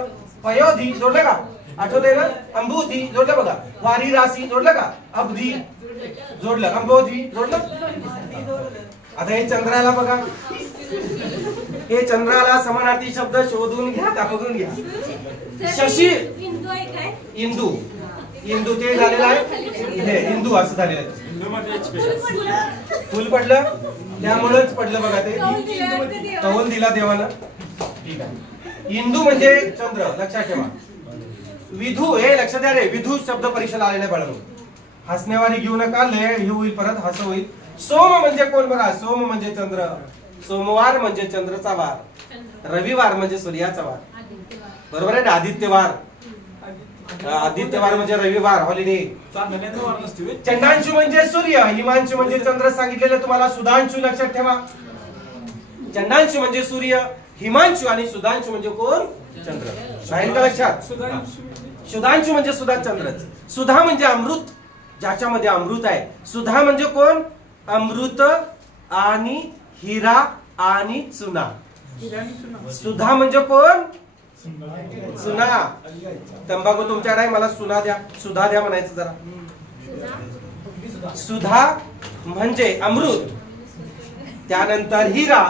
पयोधी जोडले का? आठवतंय ना? अंबुधी जोडलं बघा. वारी, राशी जोडलं का? अब्धी जोडलं. अंबोधी जोडलं. आता हे चंद्राला बघा, हे चंद्राला समानार्थी शब्द शोधून घ्या, बघून घ्या. शशी, इंदू, इंदू ते झालेलं आहे, हे इंदू असं झालेलं आहे. फुल पडलं त्यामुळेच पडलं बघा ते. कौल दिला देवानं. इंदू म्हणजे चंद्र, लक्षात ठेवा. विधू, हे लक्षात द्या रे, विधू शब्द परीक्षेला आलेला बाळांनो. हसण्यावारी घेऊ नका, लय हे होईल परत, हस होईल. सोम म्हणजे कोण बघा? सोम म्हणजे चंद्र. सोमवार म्हणजे चंद्राचा वार. रविवार म्हणजे सूर्याचा वार, बरोबर आहे ना? आदित्यवार. आदित्यवार म्हणजे रविवार हॉलिडे. चांदण्याचा वार नसतो व्हय? चंडांशू म्हणजे सूर्य, हिमांशू म्हणजे चंद्र सांगितलेलं तुम्हाला. सुधांशू लक्षात ठेवा. चंडांशू म्हणजे सूर्य, हिमांशू आणि सुधांशू म्हणजे कोण? चंद्र. राहील का लक्षात? सुधांशू म्हणजे सुधा चंद्रच. सुधा म्हणजे अमृत, ज्याच्यामध्ये अमृत आहे. सुधा म्हणजे कोण? अमृत आणि हिरा आणि चुना. सुधा म्हणजे कोण? सुना. तंबाखू तुमच्याकडे आहे, मला सुना द्या, सुधा द्या म्हणायचं जरा. सुधा म्हणजे अमृत, त्यानंतर हिरा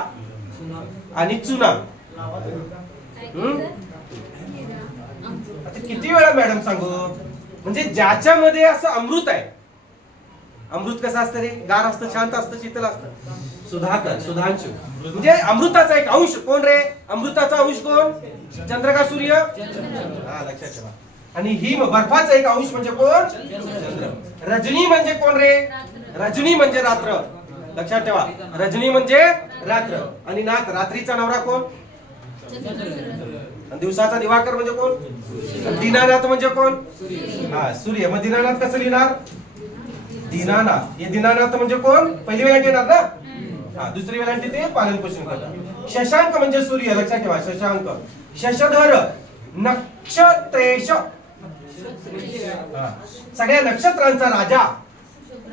आणि चुना. आता किती वेळा मॅडम सांगू? म्हणजे ज्याच्यामध्ये असं अमृत आहे. अमृत कसं असतं रे? गार असतं, शांत असतं, शीतल असतं. सुधाकर, सुधांशू म्हणजे अमृताचा एक अंश. कोण रे? अमृताचा अंश कोण? चंद्र का सूर्य? हा, लक्षात ठेवा. आणि ही बर्फाचा एक अंश म्हणजे कोण? चंद्र. रजनी म्हणजे कोण रे? रजनी म्हणजे रात्र. लक्षात ठेवा, रजनी म्हणजे रात्र. आणि नाथ, रात्रीचा नवरा कोण? दिवसाचा दिवाकर म्हणजे कोण? दीनानाथ म्हणजे कोण? हा, सूर्य. मग दीनानाथ कसं लिहिणार? दीनानाथ. हे दीनानाथ म्हणजे कोण? पहिली वेळा येणार ना. हा, दुसरी वेळांटी ते पालन पोषण करतात. शशांक म्हणजे सूर्य. लक्षात ठेवा, शशांक. शशधर नक्षत्रेश, सगळ्या नक्षत्रांचा राजा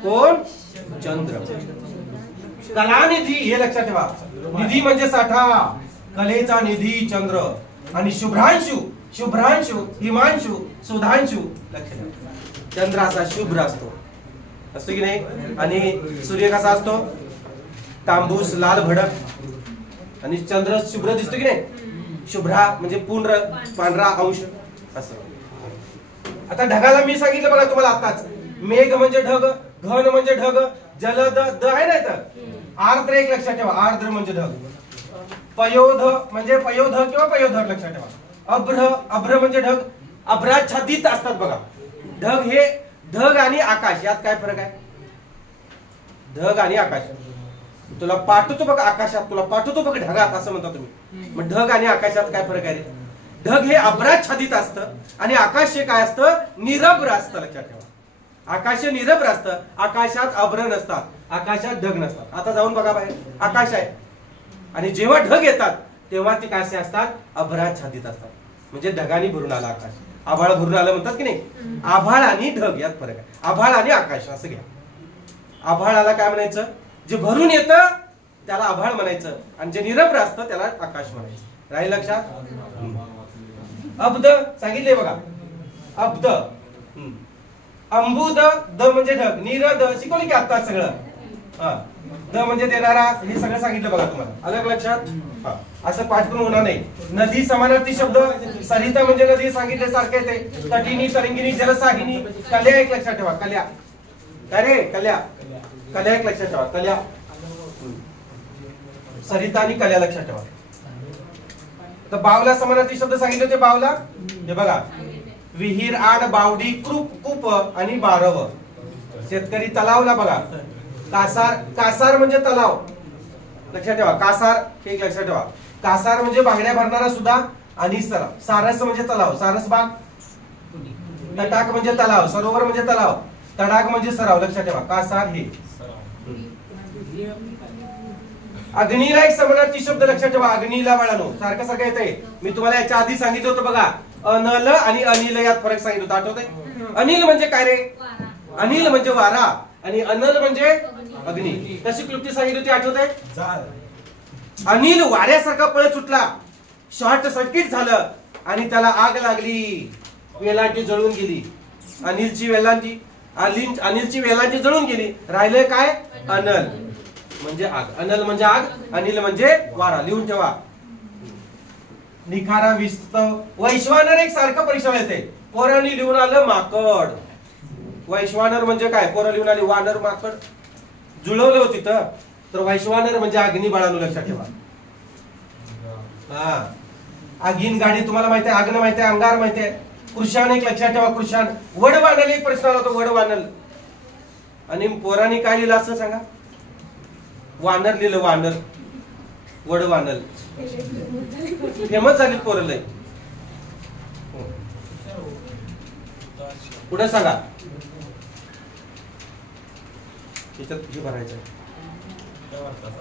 कोण? चंद्र. कलानिधी, हे लक्षात ठेवा. निधी म्हणजे साठा, कलेचा निधी चंद्र. आणि शुभ्रांशू, शुभ्रांशू, हिमांशू, सुधांशू. लक्षात ठेवा, चंद्र असा शुभ्र असतो की नाही. आणि सूर्य कसा असतो? तांबूस लाल भडक. आणि चंद्र शुभ्र दिसतो की नाही. शुभ्रा म्हणजे पूर्ण पांढरा अंश असं. आता ढगाला मी सांगितलं बघा तुम्हाला आताच. मेघ म्हणजे ढग, घन म्हणजे ढग, जलद द आहे ना इथं. आर्द्र एक लक्षात ठेवा, आर्द्र म्हणजे ढग. पयोध म्हणजे पयोध किंवा पयोधर लक्षात ठेवा. अभ्र, अभ्र म्हणजे ढग. अभ्राच्छादित असतात बघा ढग. हे ढग आणि आकाश यात काय फरक आहे? ढग आणि आकाश. तुला पाठवतो बघ आकाशात, तुला पाठवतो बघ ढगात, असं म्हणता तुम्ही. मग ढग आणि आकाशात काय फरक आहे रे? ढग हे अभ्राच्छादित असतं आणि आकाश हे काय असतं? निरभ्र असतं. लक्षात ठेवा, आकाश निरभ्र असतं. आकाशात अभ्र नसतात, आकाशात ढग नसतात. आता जाऊन बघा बाहेर, आकाश आहे आणि जेव्हा ढग येतात तेव्हा ते काय असतात? अभ्राच्छादित असतात. म्हणजे ढगाने भरून आला आकाश. आभाळ भरून आलं म्हणतात की नाही. आभाळ आणि ढग यात फरक आहे. आभाळ आणि आकाश असं घ्या. आभाळाला काय म्हणायचं? जे भरून येतं त्याला आभाळ म्हणायचं, आणि जे निरभ्र असतं त्याला आकाश म्हणायचं. राहील लक्षात? अब्द सांगितले बघा. अब्द. अंबुद, द म्हणजे ढग. नीरद शिकवली की आता सगळं. हा, द म्हणजे देणारा, हे सगळं सांगितलं बघा तुम्हाला. अलग लक्षात? हा, असं पाठ करून होणार नाही. नदी समानार्थी शब्द. सरिता म्हणजे नदी सांगितले सारखे येते. तटिनी, तरंगिणी, जलसाहिनी. कल्या एक लक्षात ठेवा. कल्या काय रे? कल्या. कल्या एक लक्षात ठेवा. कल्या, सरिता आणि कल्या लक्षात ठेवा. तर बावला समानार्थी शब्द सांगितले होते. बावला हे बघा. विहीर, आड, बावडी, कूप आणि बारव. शेतकरी तलावला बघा. कासार, कासार म्हणजे तलाव. लक्षात ठेवा. कासार एक लक्षात ठेवा. कासार म्हणजे बांगड्या भरणारा सुद्धा. आणि सराव. सारस म्हणजे तलाव, सारस बाग. तटाक म्हणजे तलाव, सरोवर म्हणजे तलाव. तडाग म्हणजे सराव. लक्षात ठेवा. कासार हे. अग्नीला एक समानार्थी शब्द लक्षात ठेवा. अग्नीला बाळानो सारखं सारखं येते. मी तुम्हाला याच्या आधी सांगितलं होतं बघा. अनल आणि अनिल यात फरक सांगितलं होतं, आठवतंय? अनिल म्हणजे काय रे? अनिल म्हणजे वारा आणि अनल म्हणजे अग्नी. तशी क्लुप्ती सांगितली होती, आठवतंय? अनिल वाऱ्यासारखा पळत सुटला, शॉर्ट सर्किट झालं आणि त्याला आग लागली. वेलांटी जळून गेली. अनिलची वेलांटी, अनिलची वेलांटी जळून गेली. राहिले काय? अनल म्हणजे आग. अनल म्हणजे आग, अनिल म्हणजे वारा. लिहून ठेवा. निखारा, विस्तव, वैश्वानर एक सारखं परीक्षेला येते. पोरांनी लिहून आलं माकड. वैश्वानर म्हणजे काय? पोरं लिहून आली वानर, माकड जुळवलं होती तर वैश्वानर म्हणजे अग्नी बाळानो लक्षात ठेवा. हा, आगीन गाडी तुम्हाला माहिती आहे, आग्न माहिती आहे, अंगार माहिती आहे. कृषाण एक लक्षात ठेवा. कृषाण. वडवानल एक प्रश्न आला होता. वडवानल. आणि पोरांनी काय लिहिलं असं सांगा? वानर लिहिलं. वानर, वडवानल. फेमस झाली पोरं लय. पुढे सांगा. त्याच्यात हे भरायचं.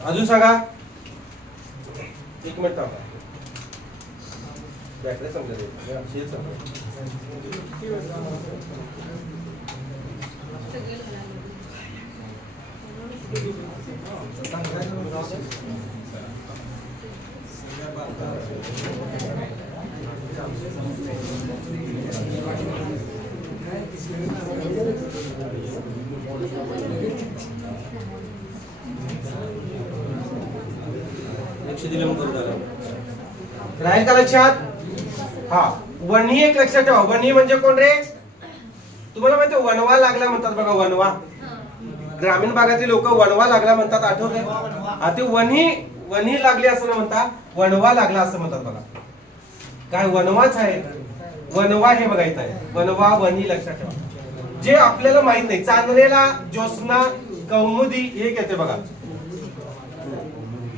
अजून सांगा. एक मिनिट थांबा. बॅटरी समजा लक्ष दिलं मग बरं झालं. राहील का लक्षात? हा, वन्ही एक लक्षात ठेवा. वन्ही म्हणजे कोण रे? तुम्हाला माहिती वनवा लागला म्हणतात बघा. वनवा, ग्रामीण भागातील लोक वनवा लागला म्हणतात. आठवत आहे? ते वन्ही लागली असं न म्हणता वनवा लागला असं म्हणतात बघा. काय वनवाच आहे? वनवा हे बघा इथं आहे. वनवा वन्ही लक्षात ठेवा. जे आपल्याला माहित नाही. चांदणेला ज्योत्स्ना कौमुदी एक येते बघा.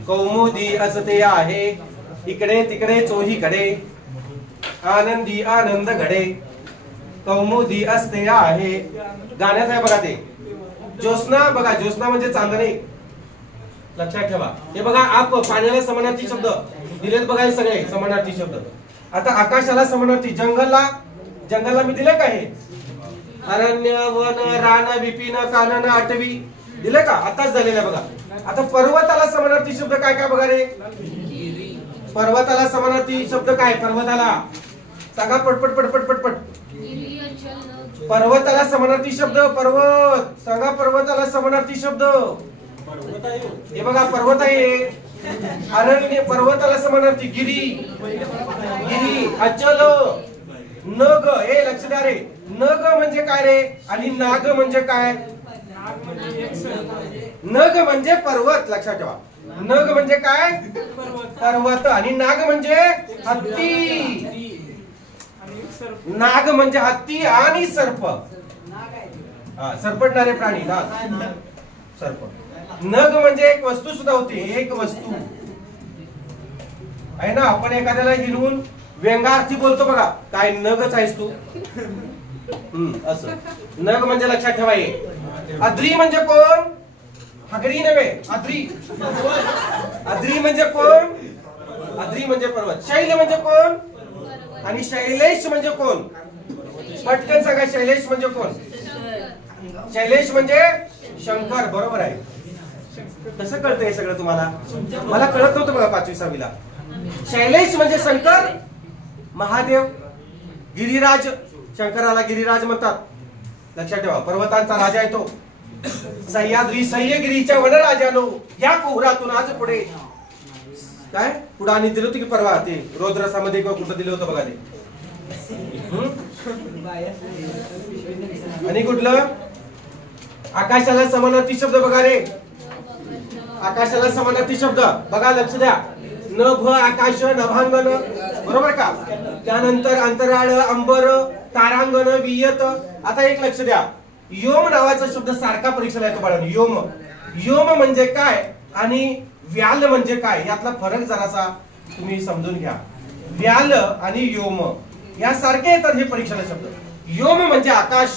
कौमुदी असं ते आहे. इकडे तिकडे चोहीकडे आनंदी आनंद घडे. कौमुदी असते आहे. गाण्यात आहे बघा ते. ज्योत्स्ना बघा. ज्योत्स्ना म्हणजे चांदणे लक्षात ठेवा. हे बघा आप पाण्याला समानार्थी शब्द दिलेत बघा. हे सगळे समानार्थी शब्द. आता आकाशाला समानार्थी. जंगलला मी दिले का हे? अरण्य, वन, रान, विपिन, कानन, आटवी दिले का? आताच झालेलं आहे बघा. आता पर्वताला समानार्थी शब्द काय काय बघा रे? पर्वताला समानार्थी शब्द काय? पर्वताला सांगा पटपट पटपट पटपट. पर्वताला समानार्थी शब्द पर्वत सांगा. पर्वताला समानार्थी शब्द हे बघा. पर्वत आहे. अरण्य पर्वताला समानार्थी गिरी. गिरी अचल. नग हे लक्ष द्या रे. नग म्हणजे काय रे? आणि नाग म्हणजे काय? नग म्हणजे पर्वत लक्षात ठेवा. नग म्हणजे काय? पर्वत. आणि नाग म्हणजे हत्ती. नाग म्हणजे हत्ती आणि सर्प. सरपटणारे प्राणी नाग सर्प. नग म्हणजे एक वस्तू सुद्धा होती. एक वस्तू आहे ना. आपण एखाद्याला हिरवून व्यंगार्थी बोलतो बघा. काय नगच आहेस तू असं. नग म्हणजे लक्षात ठेवा. अद्री म्हणजे कोण? हगरी नव्हे. अद्री. अद्री म्हणजे कोण? अद्री म्हणजे पर्वत. शैल म्हणजे कोण? आणि शैलेश म्हणजे कोण? पटकन सांगा. शैलेश म्हणजे कोण? शैलेश म्हणजे शंकर. बरोबर आहे. कसं कळतं हे सगळं तुम्हाला? मला कळत नव्हतं बघा 5वी 6वीला. शैलेश म्हणजे शंकर. महादेव. गिरिराज. शंकराला गिरिराज म्हणतात. लक्षात ठेवा. पर्वतांचा राजा आहे तो. सह्याद्री सह्यगिरीच्या वनराजानो या कोहरातून आज पुढे. काय पुढे आणि दिलं होतं की परवा ते रोद्रसामध्ये कुठं दिलं होतं बघा ते. आणि कुठलं? आकाशाला समानार्थी शब्द बघा रे. आकाशाला समानार्थी शब्द बघा. लक्ष द्या. नभ आकाश नभांगन. बरोबर का? त्यानंतर अंतराळ अंबर तारांगण वियत. आता एक लक्ष द्या. योम नावाचा शब्द सारखा परीक्षेला येतो बाळांनो. योम. योम म्हणजे काय आणि व्याल म्हणजे काय यातला फरक जरासा तुम्ही समजून घ्या. व्याल आणि योम यासारखे येतात हे परीक्षेला शब्द. योम म्हणजे आकाश.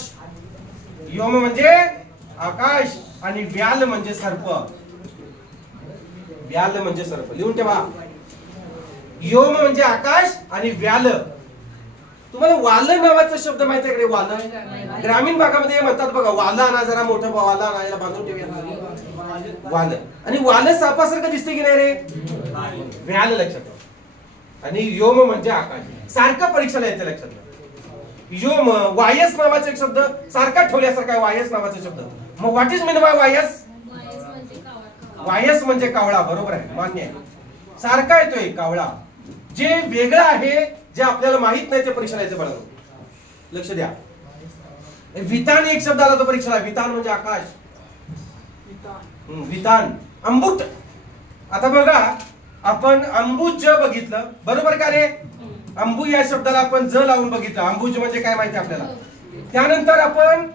योम म्हणजे आकाश आणि व्याल म्हणजे सर्प. व्याल म्हणजे सर्प लिहून ठेवा. योम म्हणजे आकाश आणि व्याल. तुम्हाला वाल नावाचा शब्द माहिती आहे? वाल ग्रामीण भागामध्ये म्हणतात बघा. वाल आणा जरा मोठं. वाल आणायला बांधून ठेवूया. वाल. आणि वाल सापासारखं दिसते की नाही रे? व्याल लक्षात ठेवा. आणि योम म्हणजे आकाश. सारखं परीक्षेला येते लक्षात ठेवा. योम. वायस नावाचा एक शब्द सारखा ठेवल्यासारखा. वायस नावाचा शब्द. मग व्हॉट इज मीन बाय वायस? वायस म्हणजे कावळा. बरोबर आहे. मान्य आहे. सारखा येतोय कावळा. जे वेगळं आहे जे आपल्याला माहित नाही ते परीक्षेला येते बघा. लक्ष द्या. वितान एक शब्द आला तो परीक्षेला. वितान म्हणजे आकाश. वितान. अंबुट. आता बघा आपण अंबुज बघितलं. बरोबर का रे? अंबू या शब्दाला आपण ज लावून बघितलं. अंबुज म्हणजे काय माहिती आपल्याला. त्यानंतर आपण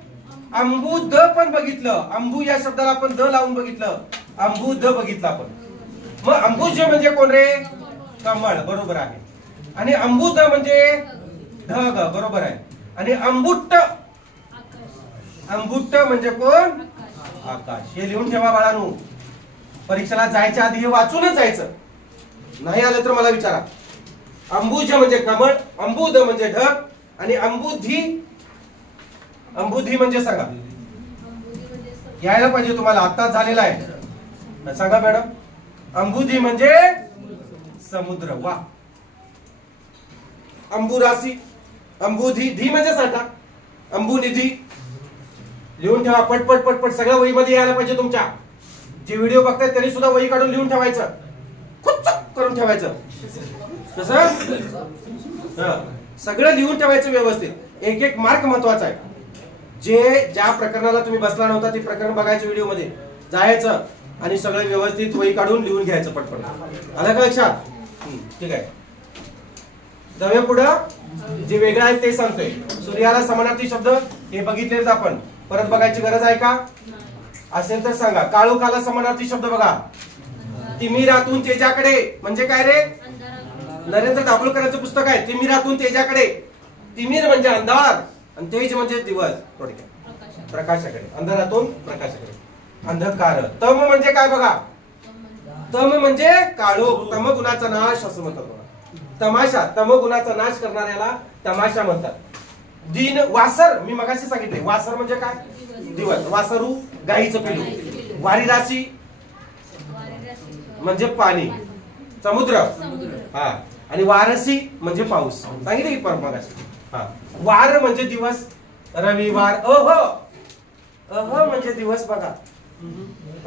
अंबुद पण बघितलं. अंबू या शब्दाला आपण द लावून बघितलं. अंबुद बघितलं आपण. मग अंबुज म्हणजे कोण रे? कमळ. बरोबर आहे. आणि अंबुद म्हणजे ढग. बरोबर आहे. आणि अंबुट्ट अंबुट्ट म्हणजे कोण? आकाश. हे लिहून ठेवा बाळांनो, परीक्षेला जायच्या आधी हे वाचूनच जायचं. नाही आलं तर मला विचारा. अंबुज म्हणजे कमळ, अंबुद म्हणजे ढग, आणि अंबुधी म्हणजे सांगा. यायला पाहिजे तुम्हाला, आत्ताच झालेला आहे. सांगा मॅडम. अंबुधी म्हणजे समुद्र. वा. अंबुरासी, अंबुधी, धी म्हणजे साठा, अंबुनिधी. लिहून ठेवा पटपट पटपट, सगळं वहीमध्ये यायला पाहिजे तुमच्या. जे व्हिडिओ बघतायत त्यांनी सुद्धा वही काढून लिहून ठेवायचं, खुचक करून ठेवायचं. कसं? सगळं लिहून ठेवायचं व्यवस्थित. एक एक मार्क महत्वाचा आहे. जे ज्या प्रकरणाला तुम्ही बसला नव्हता ते प्रकरण बघायचं, व्हिडिओ मध्ये जायचं आणि सगळं व्यवस्थित वही काढून लिहून घ्यायचं पटपट. आलं का लक्षात? ठीक आहे. जाऊया पुढं. जे वेगळं आहे ते सांगतोय. सूर्याला समानार्थी शब्द हे बघितलेच आपण, परत बघायची गरज आहे का? असेल तर सांगा. काळोखाला समानार्थी शब्द बघा. तिमिरातून तेजाकडे म्हणजे काय रे? नरेंद्र दाभोळकरांचं पुस्तक आहे तिमिरातून तेजाकडे. तिमिर म्हणजे अंधार आणि तेज म्हणजे दिवस, थोडक्यात प्रकाशाकडे. अंधारातून प्रकाशाकडे. अंधकार. तम म्हणजे काय बघा? तम म्हणजे काळोख, तम गुणाचा नाश असं म्हणतात बघा. तमाशा, तम गुणाचा नाश करणाऱ्याला तमाशा म्हणतात. दिन, वासर, मी मगाशी सांगितले वासर म्हणजे काय? दिवस. वासरू गाईचं पिलू. वारी राशी म्हणजे पाणी, समुद्र. हा. आणि वारसी म्हणजे पाऊस. सांगितले की मगाशी. हा. वार म्हणजे दिवस, रविवार. अह म्हणजे दिवस बघा.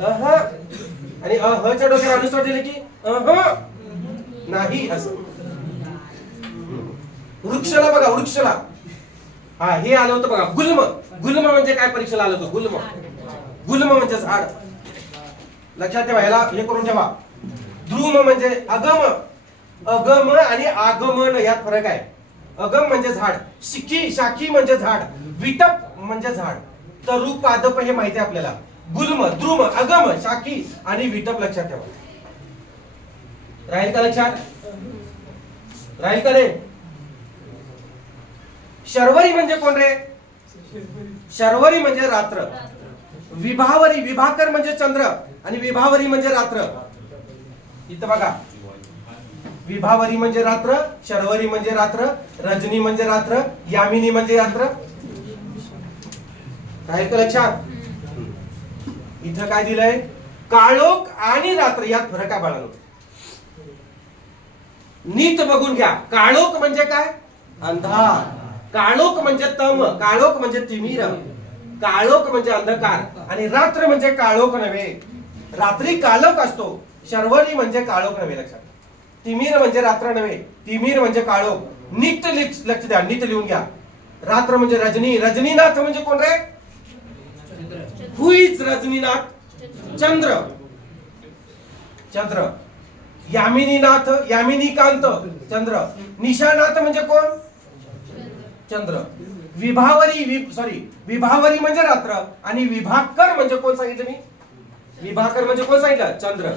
अह आणि अहच्या डोक्याला अनुस्वार दिले की नाही असं. वृक्षला बघा, वृक्षला. हा, हे आलं होतं बघा. गुल्म. गुल्म म्हणजे काय? परीक्षेला आलं होतं गुल्म. गुल्म म्हणजे झाड. लक्षात ठेवा, याला हे करून ठेवा. ध्रुम म्हणजे अगम. अगम आणि आगमन यात फरक आहे. अगम म्हणजे झाड, शाखी म्हणजे झाड, विटप म्हणजे झाड, तरु पादप हे माहिती आहे आपल्याला. गुल्म, द्रुम, अगम, शाखी आणि विटप लक्षात ठेवा. राहील का लक्षात? राहील का रे? शर्वरी म्हणजे कोण रे? शर्वरी म्हणजे रात्र. विभावरी, विभाकर म्हणजे चंद्र आणि विभावरी म्हणजे रात्र. इथं बघा, विभावरी म्हणजे रात्र, शर्वरी म्हणजे रात्र, रजनी म्हणजे रात्र, यामिनी म्हणजे रात्र. राहील का लक्षात? इथं काय दिलंय? काळोख आणि रात्र यात फरक आहे बाळांनो. नीट बघून घ्या. काळोख म्हणजे काय? अंधार. काळोख म्हणजे तम, काळोख म्हणजे तिमिर, काळोख म्हणजे अंधकार आणि रात्र म्हणजे काळोख नव्हे. रात्री काळोख असतो. शर्वरी म्हणजे काळोख नव्हे. लक्षात. तिमिर म्हणजे रात्र नव्हे, तिमिर म्हणजे काळोख. नीट लक्ष द्या, नीट लिहून घ्या. रात्र म्हणजे रजनी. रजनीनाथ म्हणजे कोण रे? हु इज रजनीनाथ? चंद्र. चंद्र. यामिनीनाथ, यामिनीकांत, चंद्र. निशानाथ म्हणजे कोण? चंद्र. विभावरी म्हणजे रात्र आणि विभाकर म्हणजे कोण सांगितलं मी? विभाकर म्हणजे कोण सांगितलं? चंद्र.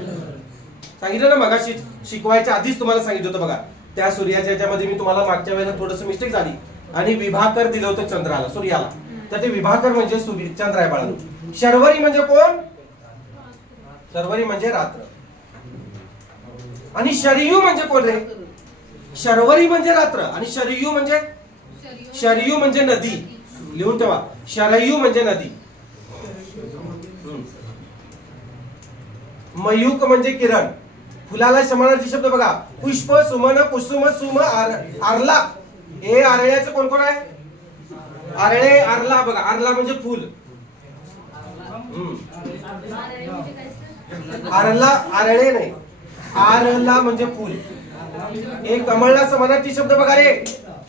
सांगितलं ना मगाशी, शिकवायच्या आधीच तुम्हाला सांगितलं होतं बघा. त्या सूर्याच्या याच्यामध्ये मी तुम्हाला मागच्या वेळेला थोडस मिस्टेक झाली आणि विभाकर दिलं होतं चंद्राला, सूर्याला. तर ते विभाकर म्हणजे चंद्र आहे बाळांनो. शर्वरी म्हणजे कोण? शर्वरी म्हणजे रात्र. आणि शरयू म्हणजे कोण रे? शर्वरी म्हणजे रात्र आणि शरयू म्हणजे नदी. लिहून ठेवा, शरयू म्हणजे नदी. मयूक म्हणजे किरण. फुलाला समानार्थी शब्द बघा. पुष्प, सुमन, कुसुम, सुम, आरला. हे आरळ्याचं कोण कोण आहे? आरळे, आरला बघा. आरला म्हणजे फुल. आरला, आरळे नाही, आरला म्हणजे फुल. हे कमळला समानार्थी शब्द बघा रे.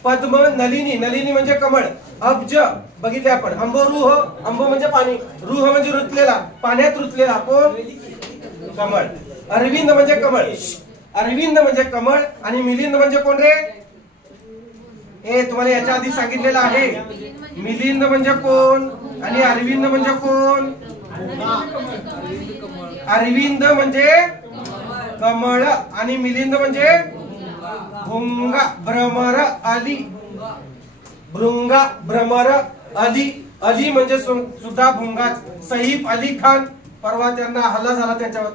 पद्म, नलिनी. नलिनी म्हणजे कमळ. अब्ज बघितले आपण. अंबोरुह, अंब म्हणजे पाणी, रुह म्हणजे रुतलेला, पाण्यात रुतलेला. कोण? कमळ. अरविंद म्हणजे कमळ. अरविंद म्हणजे कमळ आणि मिलिंद म्हणजे कोण रे? हे तुम्हाला याच्या आधी सांगितलेलं आहे. मिलिंद म्हणजे कोण आणि अरविंद म्हणजे कोण? अरविंद म्हणजे कमळ आणि मिलिंद म्हणजे भृंगा, भ्रमर, आली. भृंगा, भ्रमर, आली अली म्हणजे सुद्धा भुंगाच. सईफ अली खान, परवा त्यांना हल्ला झाला त्यांच्यावर.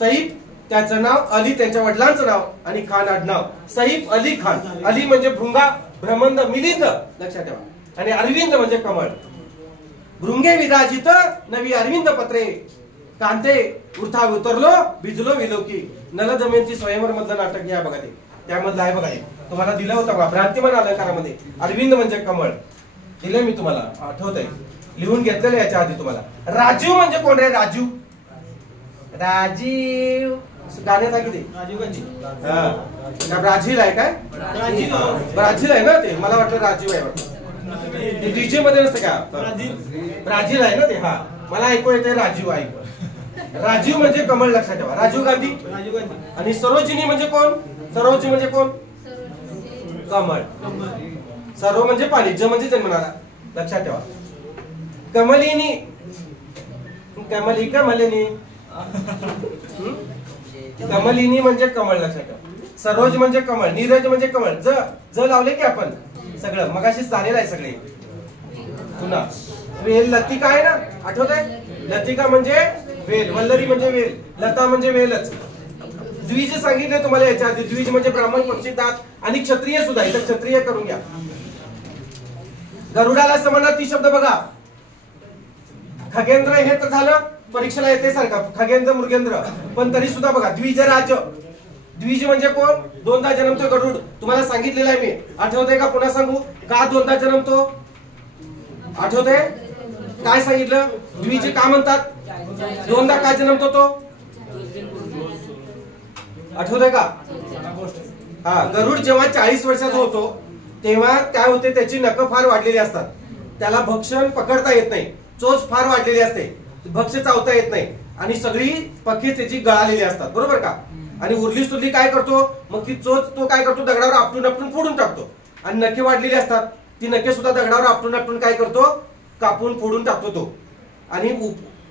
सईफ त्याचं नाव, अली त्यांच्या वडिलांचं नाव आणि खान आडनाव. सईफ अली खान. अली म्हणजे भुंगा, भ्रमंद, मिलिंद लक्षात ठेवा. आणि अरविंद म्हणजे कमळ. भृंगे विराजित नवी अरविंद पत्रे, कांते उर्था उतरलो भिजलो विलोकी. नल दमयंती स्वयंवर मधलं नाटक घ्या बघा, ते त्यामधलं आहे बघा. हे तुम्हाला दिलं होतं बघा भ्रांतिमान अलंकारामध्ये. अरविंद म्हणजे कमळ दिलं मी तुम्हाला, आठवतंय, लिहून घेतलेलं याच्या आधी तुम्हाला. राजीव म्हणजे कोण रे? राजीव, राजीव गाण्यात आहे की ते ब्राझील आहे काय? ब्राझील आहे ना ते, मला वाटलं राजीव आहे वाटतं. डीजे मध्ये नसतं का? ब्राझील आहे ना ते. हा मला ऐकू येते राजीव, ऐकू. राजीव म्हणजे कमळ लक्षात ठेवा. राजीव गांधी. आणि सरोजिनी म्हणजे कोण? सरोज म्हणजे कोण? कमळ. सरो म्हणजे पाणी, ज म्हणजे जन्मणारा लक्षात ठेवा. कमलिनी, कमली कमलिनी, कमलिनी म्हणजे कमळ लक्षात ठेवा. सरोज म्हणजे कमळ, नीरज म्हणजे कमळ. ज ज लावले की आपण सगळं मगाशीच झालेलं आहे सगळे. पुन्हा वेल लतिका आहे ना, आठवत आहे? लतिका म्हणजे वेल, वल्लरी म्हणजे वेल, लता म्हणजे वेलच. द्विज सांगितले तुम्हाला याच्या आधी. द्विज म्हणजे ब्राह्मण, पक्षी, दात आणि क्षत्रिय सुद्धा. इथं क्षत्रिय करून घ्या. गरुडाला समानार्थी शब्द बघा. खगेंद्र हे तर झालं, परीक्षेला येते सारखा खगेंद्र मृगेंद्र, पण तरी सुद्धा बघा. द्विजराज, द्विज म्हणजे कोण? दोनदा जन्मतो गरुड. तुम्हाला सांगितलेलं आहे मी, आठवतंय का? पुन्हा सांगू का दोनदा जन्मतो? आठवतंय काय सांगितलं? द्विज का म्हणतात? दोनदा का जन्मतो तो? आठवतंय का? हा, गरुड जेव्हा 40 वर्षाचा होतो तेव्हा काय होते, त्याची नख फार वाढलेली असतात. त्याला भक्षण पकडता येत नाही. चोच फार वाढलेली असते, भक्ष चावता येत नाही. आणि सगळी पक्षी त्याची गळालेली असतात, बरोबर का? आणि उरली सुरली काय करतो मग? ती चोच तो काय करतो? दगडावर आपटून आपटून फोडून टाकतो. आणि नखे वाढलेली असतात, ती नखे सुद्धा दगडावर आपटून आपटून काय करतो? कापून फोडून टाकतो तो. आणि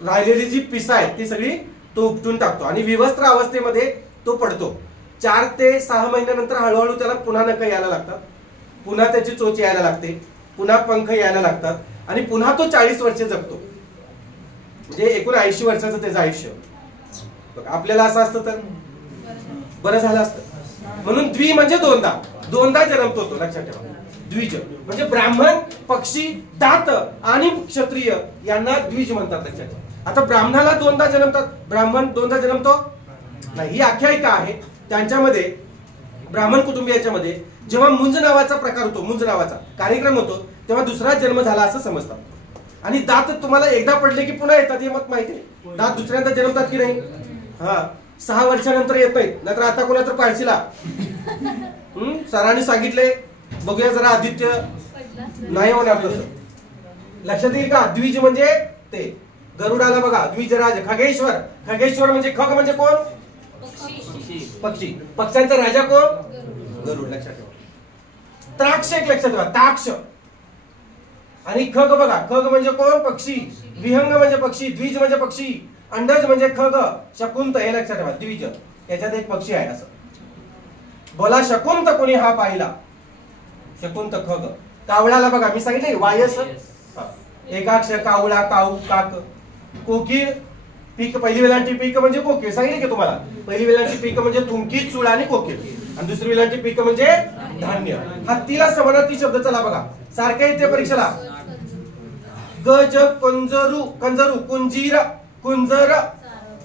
राहिलेली जी पिसा आहे ती सगळी तो उपटून टाकतो. आणि विवस्त्र अवस्थेमध्ये तो पडतो. 4 ते 6 महिन्यानंतर हळूहळू त्याला पुन्हा नख यायला लागतात, पुन्हा त्याची चोच यायला लागते, पुन्हा पंख यायला लागतात आणि पुन्हा तो 40 वर्षे जगतो. म्हणजे एकूण 80 वर्षाचं त्याचं आयुष्य. आपल्याला असं असतं तर बरं झालं असतं. म्हणून द्वि म्हणजे दोनदा, दोनदा जन्मतो तो लक्षात ठेवा. द्विज म्हणजे ब्राह्मण, पक्षी, दात आणि क्षत्रिय यांना द्विज म्हणतात लक्षात ठेवा. आता ब्राह्मणाला दोनदा जन्मतात, ब्राह्मण दोनदा जन्मतो नाही, ही आख्यायिका आहे. त्यांच्यामध्ये ब्राह्मण कुटुंबियाच्या मध्ये जेव्हा मुंज नावाचा प्रकार होतो, मुंज नावाचा कार्यक्रम होतो, तेव्हा दुसरा जन्म झाला असं समजतात. आणि दात तुम्हाला एकदा पडले की पुन्हा येतात, हे मत माहिती आहे. दात दुसऱ्यांदा जन्मतात की नाही? हा, 6 वर्षानंतर येत नाहीत. नाहीतर आता कोणा तर पाळशीला सरांनी सांगितले, बघूया जरा आदित्य, नाही होणार तसं. लक्षात येईल का? द्विज म्हणजे ते. गरुडाला बघा द्विजराज. खगेश्वर, खगेश्वर म्हणजे खग म्हणजे कोण? पक्षी. पक्ष्यांचा राजा कोण? गरुड लक्षात ठेवा. त्राक्ष एक लक्षात ठेवा, ताक्ष. आणि खग बघा, खग म्हणजे कोण? पक्षी. विहंग म्हणजे पक्षी, द्विज म्हणजे पक्षी, अंडज म्हणजे खग, शकुंत हे लक्षात ठेवा. द्विज याच्यात एक पक्षी आहे असं. बोला शकुंत कोणी हा पाहिला? शकुंत खग. कावळाला बघा मी सांगितले वायस, एकाक्ष, कावळा, काऊ, काक. कोकिळ, पीक, पहिली वेलांटी पीक म्हणजे कोकिळ, सांगितले की तुम्हाला. पहिली वेलांटी पीक म्हणजे तुमकी, चुळ आणि कोकिळ. आणि दुसरी वेलांटी पीक म्हणजे धान्य. हत्तीला समानार्थी शब्द चला बघा, सारख्या येते परीक्षेला. गज, कंजरू, कंजरू, कुंजीर, कुंजर,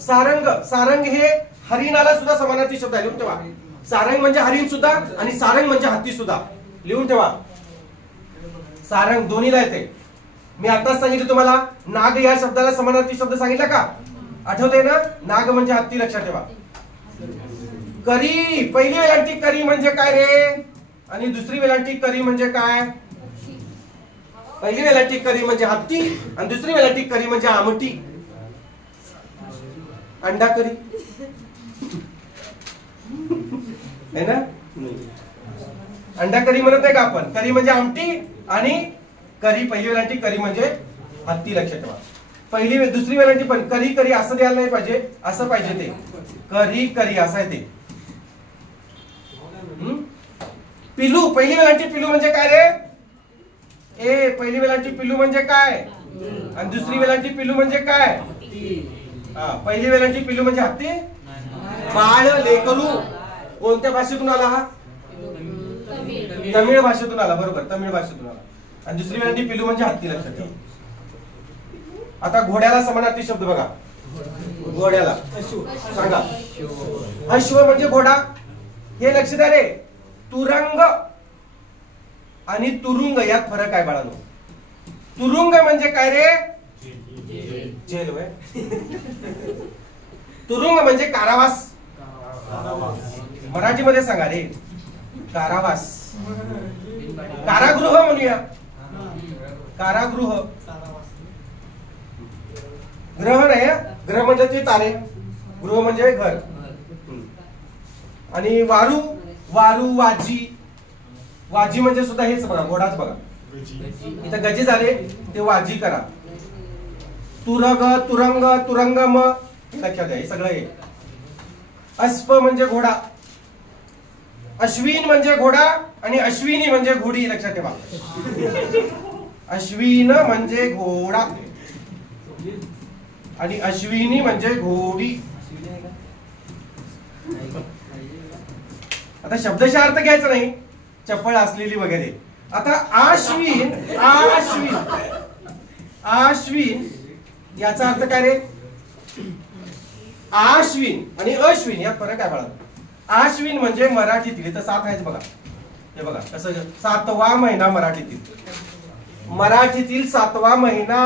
सारंग. सारंग हे हरिणाला सुद्धा समानार्थी शब्द आहे, लिहून ठेवा. सारंग म्हणजे हरिण सुद्धा आणि सारंग म्हणजे हत्ती सुद्धा, लिहून ठेवा. सारंग दोन्हीला येते. मी आताच सांगितलं तुम्हाला, नाग या शब्दाला समानार्थी शब्द सांगितला का? आठवतंय ना? नाग म्हणजे हत्ती लक्षात ठेवा. करी, पहिली वेलांटी करी म्हणजे काय रे? आणि दुसरी वेलांटी करी म्हणजे काय? पहिली वेलांटी करी म्हणजे हत्ती आणि दुसरी वेलांटी करी म्हणजे आमटी. अंडा करी है ना? अंडा करी म्हणत नाही का आपण? करी म्हणजे आमटी आणि करी, पहिली वेलांटी करी म्हणजे हत्ती लक्षात ठेवा. पहिली दुसरी वेलांटी पण करी करी असं द्यायला नाही पाहिजे, असं पाहिजे ते. करी करी असं आहे ते. पिलू, पहिली वेलांटी पिलू म्हणजे काय रे? ए पहिली वेलांटी पिल्लू म्हणजे काय आणि दुसरी वेलांटी पिल्लू म्हणजे काय? पहिली वेलांटी पिल्लू म्हणजे हत्ती, बाळ, लेकरू. कोणत्या भाषेतून आला हा? तमिळ भाषेतून आला. बरोबर, तमिळ भाषेतून आला. आणि दुसरी वेलांटी पिल्लू म्हणजे हत्ती. लक्षात ठेवा. आता घोड्याला समानार्थी शब्द बघा. घोड्याला सांगा. अश्व म्हणजे घोडा. हे लक्ष द्या रे. तुरंग आणि तुरुंग यात फरक आहे बाळांनो. तुरुंग म्हणजे काय रे? जेल होय. तुरुंग म्हणजे कारावास. मराठीमध्ये सांगा रे. कारावास. कारागृह म्हणूया. कारागृह. ग्रह नाही. ग्रह म्हणजे ते तारे. गृह म्हणजे घर. आणि वारू, वारू, वाजी. वाजी म्हणजे सुद्धा हेच बघा, घोडाच बघा. इथं गजे झाले ते वाजी करा. तुरग, तुरंग, तुरंगम लक्षात द्या. हे सगळं हे. अस्प म्हणजे घोडा. अश्विन म्हणजे घोडा आणि अश्विनी म्हणजे घोडी. लक्षात ठेवा. अश्विन म्हणजे घोडा आणि अश्विनी म्हणजे घोडी. आता शब्दशः अर्थ घ्यायचा नाही, चप्पल असलेली वगैरे. आता आश्विन, आश्विन, आश्विन याचा अर्थ काय रे? आश्विन आणि अश्विन यात फरक आहे बाळा. आश्विन म्हणजे मराठीतील, तर 7 आहेच बघा. हे बघा कसं 7वा महिना मराठीतील. मराठीतील 7वा महिना.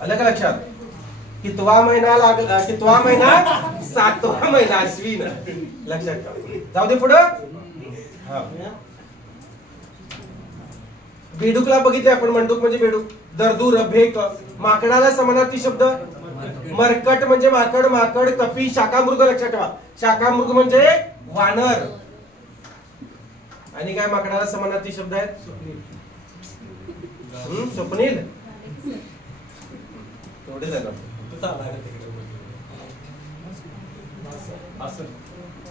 आलं का लक्षात? कितवा महिना लागला? कितवा महिना? 7वा महिना अश्विन. लक्षात ठेवा. जाऊ दे पुढं. बेडूकला बघितले आपण. मंडूक म्हणजे बेडूक. दरदूर, भेक. माकडाला समानार्थी शब्द मरकट म्हणजे माकड. माकड, कपी, शाकामृग. लक्षात ठेवा. शाकामृग म्हणजे वानर. आणि काय माकडाला समानार्थी शब्द आहेत? स्वप्नील. थोडे झालं.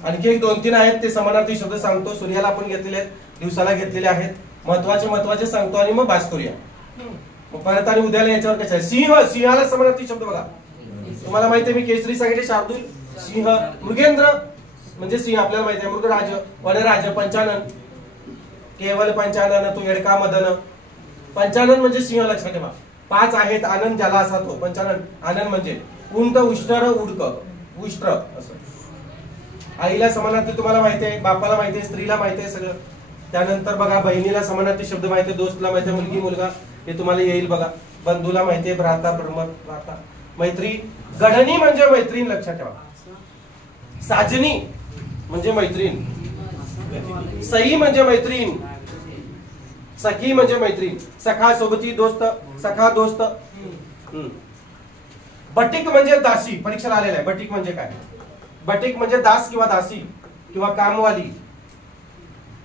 आणखी 1-2-3 आहेत ते समानार्थी शब्द सांगतो. सूर्याला आपण घेतलेले आहेत, दिवसाला घेतलेले आहेत. महत्वाचे सांगतो आणि मग बास करूया. मग परत आणि उद्याला याच्यावर कसं आहे? सिंह. सिंहाला समानार्थी शब्द बघा. तुम्हाला माहिती आहे मी केसरी सांगितले. शार्दूल, सिंह. मृगेंद्र म्हणजे सिंह आपल्याला माहिती आहे. मृगराज, वनराज, पंचानन, केवल पंचानन, तो येडका मदन. पंचानन म्हणजे सिंह. लक्षात ठेवा. 5 आहेत. आनंद ज्याला असा तो पंचानन. आनंद म्हणजे उंट, उष्टर, उडक, उष्ट्र असं. आईला समानार्थी तुम्हाला माहिती आहे, बापाला माहिती आहे, स्त्रीला माहिती आहे सगळं. त्यानंतर बघा बहिणीला समानार्थी शब्द माहिती आहे. दोस्तला माहिती आहे, मुलगी, मुलगा हे तुम्हाला येईल बघा. बंधूला माहिती आहे, भ्राता, भ्राता. मैत्री. गडणी म्हणजे मैत्रीण. लक्षात ठेवा. साजनी म्हणजे मैत्रीण. सई म्हणजे मैत्रीण. सखी म्हणजे मैत्रीण. सखा, सोबती, दोस्त. सखा, दोस्त. बटीक म्हणजे दासी. परीक्षेला आलेला आहे. बटीक म्हणजे काय? बटीक म्हणजे दास किंवा दासी किंवा कामवाली.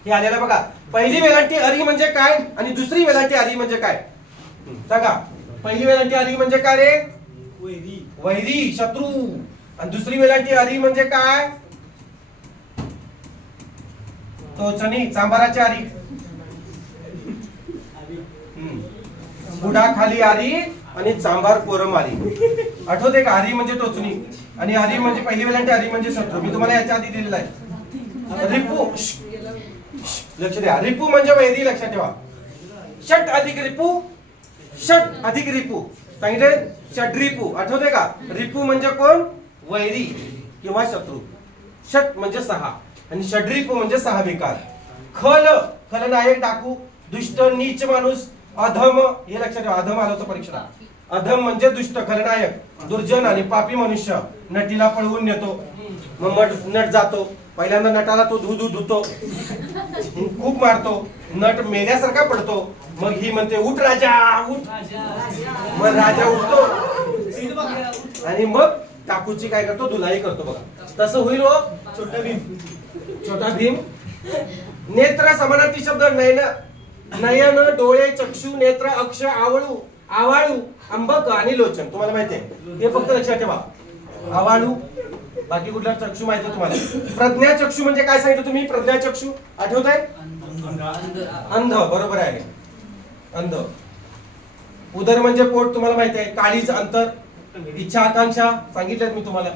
हे आलेलं बघा. पहिली वेलांटी अरी म्हणजे काय आणि दुसरी वेलांटी अरी म्हणजे काय सांगा. पहिली वेलांटी अरी म्हणजे काय रे? वैरी. वैरी, शत्रू. आणि दुसरी वेलांटी अरी म्हणजे काय? टोचणी, चांभाराची आरी. बुडाखाली आरी आणि चांभार कोरम आरी. आठवते का? हरी म्हणजे टोचणी आणि हरी म्हणजे पहिली वेलांटी हरी म्हणजे शत्रू. मी तुम्हाला याच्या आधी दिलेला आहे. रिपू. लक्ष द्या. रिपू म्हणजे वैरी. लक्षात ठेवा. षट अधिक रिपू. षट अधिक रिपू सांगितले. षड्रिपू. आठवते का? रिपू म्हणजे कोण? वैरी किंवा शत्रू. षट म्हणजे 6 आणि षड्रिपू म्हणजे 6 बेकार. खल, खलनायक, डाकू, दुष्ट, नीच माणूस. अधम. हे लक्षात ठेवा. अधम आलं होतं परीक्षेला. अधम म्हणजे दुष्ट, खलनायक, दुर्जन आणि पापी मनुष्य. नटीला पळवून नेतो. मग नट जातो. पहिल्यांदा नटाला तो धुतो, खूप मारतो. नट मेल्यासारखा पडतो. मग ही म्हणते उठ राजा उठ. मग राजा उठतो आणि मग टाकूची काय करतो? धुलाई करतो. बघा तसं होईल हो. छोटा भीम. छोटा भीम. नेत्र समानार्थी शब्द. नयन, नयन, डोळे, चक्षु, नेत्र, अक्ष, आवळू, आवाळू, अंबक आणि लोचन. तुम्हाला माहिती आहे हे फक्त लक्षात ठेवा. आवाळू, बाकी कुठला चक्षु माहिती आहे तुम्हाला? प्रज्ञाचक्षु म्हणजे काय सांगितलं तुम्ही? प्रज्ञाचक्षु आठवत आहे? अंध, बरोबर आहे, अंध. उदर म्हणजे पोट, तुम्हाला माहिती आहे. काळीज, अंतर. इच्छा आकांक्षा सांगितल्यात मी तुम्हाला.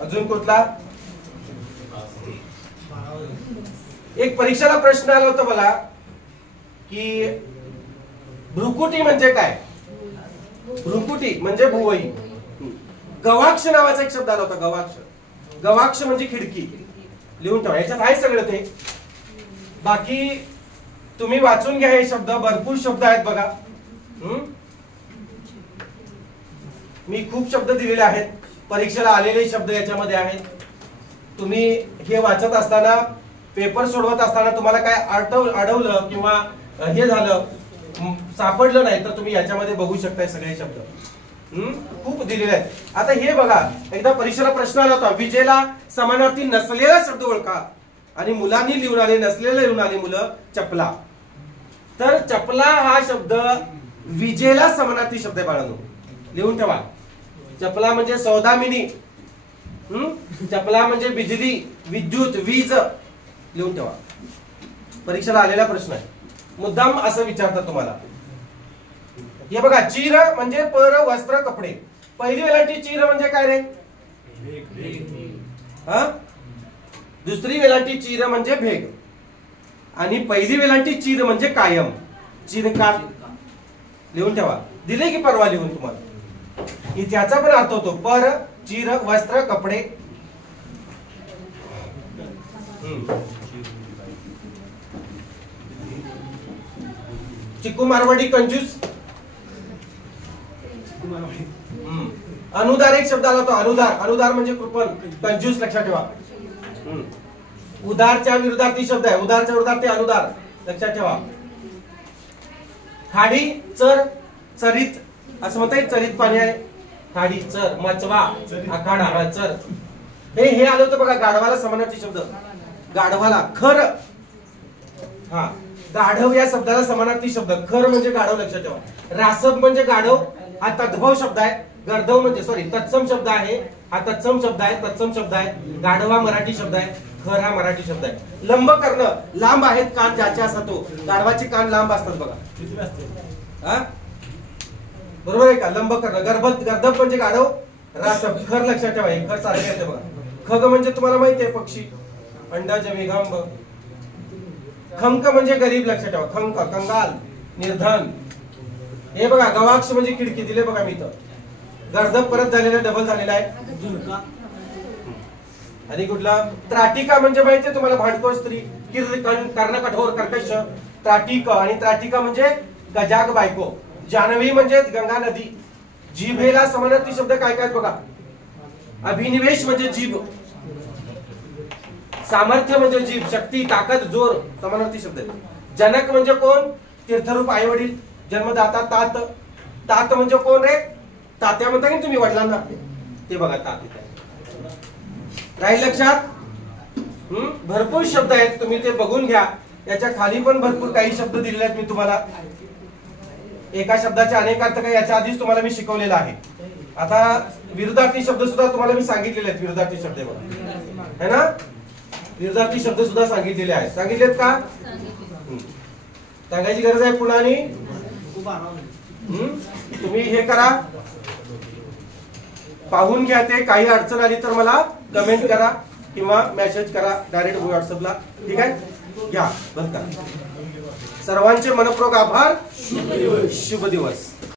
अजून कुठला? एक परीक्षेला प्रश्न आला होता मला की भ्रुकुटी म्हणजे काय? भ्रुकुटी म्हणजे भुवई. गवाक्ष नावाचा एक शब्द आला होता, गवाक्ष. गवाक्ष म्हणजे खिडकी. लिहून ठेवा, याच्यात आहे सगळं ते. बाकी तुम्ही वाचून घ्या हे शब्द, भरपूर शब्द आहेत बघा. मी खूप शब्द दिलेले आहेत, परीक्षेला आलेले शब्द याच्यामध्ये आहेत. तुम्ही हे वाचत असताना, पेपर सोडवत असताना तुम्हाला काय अडवलं किंवा हे झालं, सापडलं नाही तर तुम्ही याच्यामध्ये बघू शकताय सगळे शब्द. खूप दिलेले आहेत. आता हे बघा, एकदा परीक्षेला प्रश्न आला होता, विजेला समानार्थी नसलेला शब्द ओळखा. आणि मुलांनी लिहून आले, नसलेलं लिहून आले मुलं, चपला. तर चपला हा शब्द विजेला समानार्थी शब्द आहे बाळांनो, लिहून ठेवा. चपला म्हणजे सौदामिनी, चपला म्हणजे बिजली, विद्युत, वीज. लिहून ठेवा, परीक्षेला आलेला प्रश्न आहे, मुद्दाम असं विचारतात तुम्हाला. हे बघा, चीर म्हणजे पर, वस्त्र, कपडे. पहिली वेलांटी चीर म्हणजे काय रे? दुसरी वेलांटी चीर म्हणजे भेग. आणि पहिली वेलांटी चीर म्हणजे कायम, चिरकाल. लिहून ठेवा, दिले की परवा लिहून तुम्हाला. त्याचा पण अर्थ होतो पर, चीर, वस्त्र, कपडे. चिकू मारवाडी, कंजूस. अनुदार एक शब्द आला होता, अनुदार. अनुदार म्हणजे कृपण, कंजूस लक्षात ठेवा. उदारच्या विरुद्धार्थी शब्द आहे, उदारच्या विरुद्धार्थी अनुदार, लक्षात ठेवा. खाडी, चर, चरित असं म्हणता येईल. चरित पाणी आहे, खाडी, चर, मचवा, आखाडा, हा चर. हे आलं होतं बघा, गाढवाला समानार्थी शब्द. गाढवाला खर, हा गाढव या शब्दाला समानार्थी शब्द. खर म्हणजे गाढव, लक्षात ठेवा. रासब म्हणजे गाढव, हा तद्भव शब्द आहे. गर्दव म्हणजे तत्सम शब्द आहे, हा तत्सम शब्द आहे, तत्सम शब्द आहे. गाढवा मराठी शब्द आहे, खर हा मराठी शब्द आहे. लंब कर्ण, लांब आहेत कान ज्याचे असतात तो. गाढवाचे कान लांब असतात बघा, बरोबर आहे का? लंब कर्ण. गर्दभ म्हणजे गाढव, रासब, खर लक्षात ठेवा. हे खर सारखे येते बघा. खग म्हणजे तुम्हाला माहिती आहे, पक्षी, अंडज, विघंब. खंक म्हणजे गरीब, लक्षात ठेवा. खंक, कंगाल, निर्धन. हे बघा, गवाक्ष म्हणजे खिडकी, दिले बघा मी इथं. गर्दभ परत झालेला, डबल झालेला आहे. आणि कुठला? त्राटिका म्हणजे माहितीये तुम्हाला, भांडकोळ स्त्री, कर्णकठोर, कर्कश. त्राटिक. आणि त्राटिका म्हणजे गजाग, बायको. जान्हवी म्हणजे गंगा नदी. जिभेला समानार्थी शब्द काय काय बघा. अभिनिवेश म्हणजे जीभ. सामर्थ्य म्हणजे जीभ, शक्ती, ताकद, जोर, समानार्थी शब्द. जनक म्हणजे कोण? तीर्थरूप आई वडील, जन्मदाता. तात. तात म्हणजे कोण रे? तात्या म्हणता की तुम्ही वडिलांना, ते बघा तात. राहील लक्षात? भरपूर शब्द आहेत, तुम्ही ते बघून घ्या. याच्या खाली पण भरपूर काही शब्द दिलेले आहेत मी तुम्हाला. एका शब्दाचे अनेक अर्थ काय याच्या आधीच तुम्हाला मी शिकवलेला आहे. आता विरुद्धार्थी शब्द सुद्धा तुम्हाला मी सांगितलेले आहेत. विरुद्धार्थी शब्द है ना, विरुद्धार्थी शब्द सुद्धा सांगितलेले आहेत. सांगितलेत का? सांगायची गरज आहे पुन्हा? आणि तुम्ही हे करा, पाहून घ्या ते. काही अडचण आली तर मला कमेंट करा किंवा मेसेज करा डायरेक्ट व्हॉट्सअपला. ठीक आहे, घ्या बघता. सर्वांचे मनपूर्वक आभार. शुभ दिवस.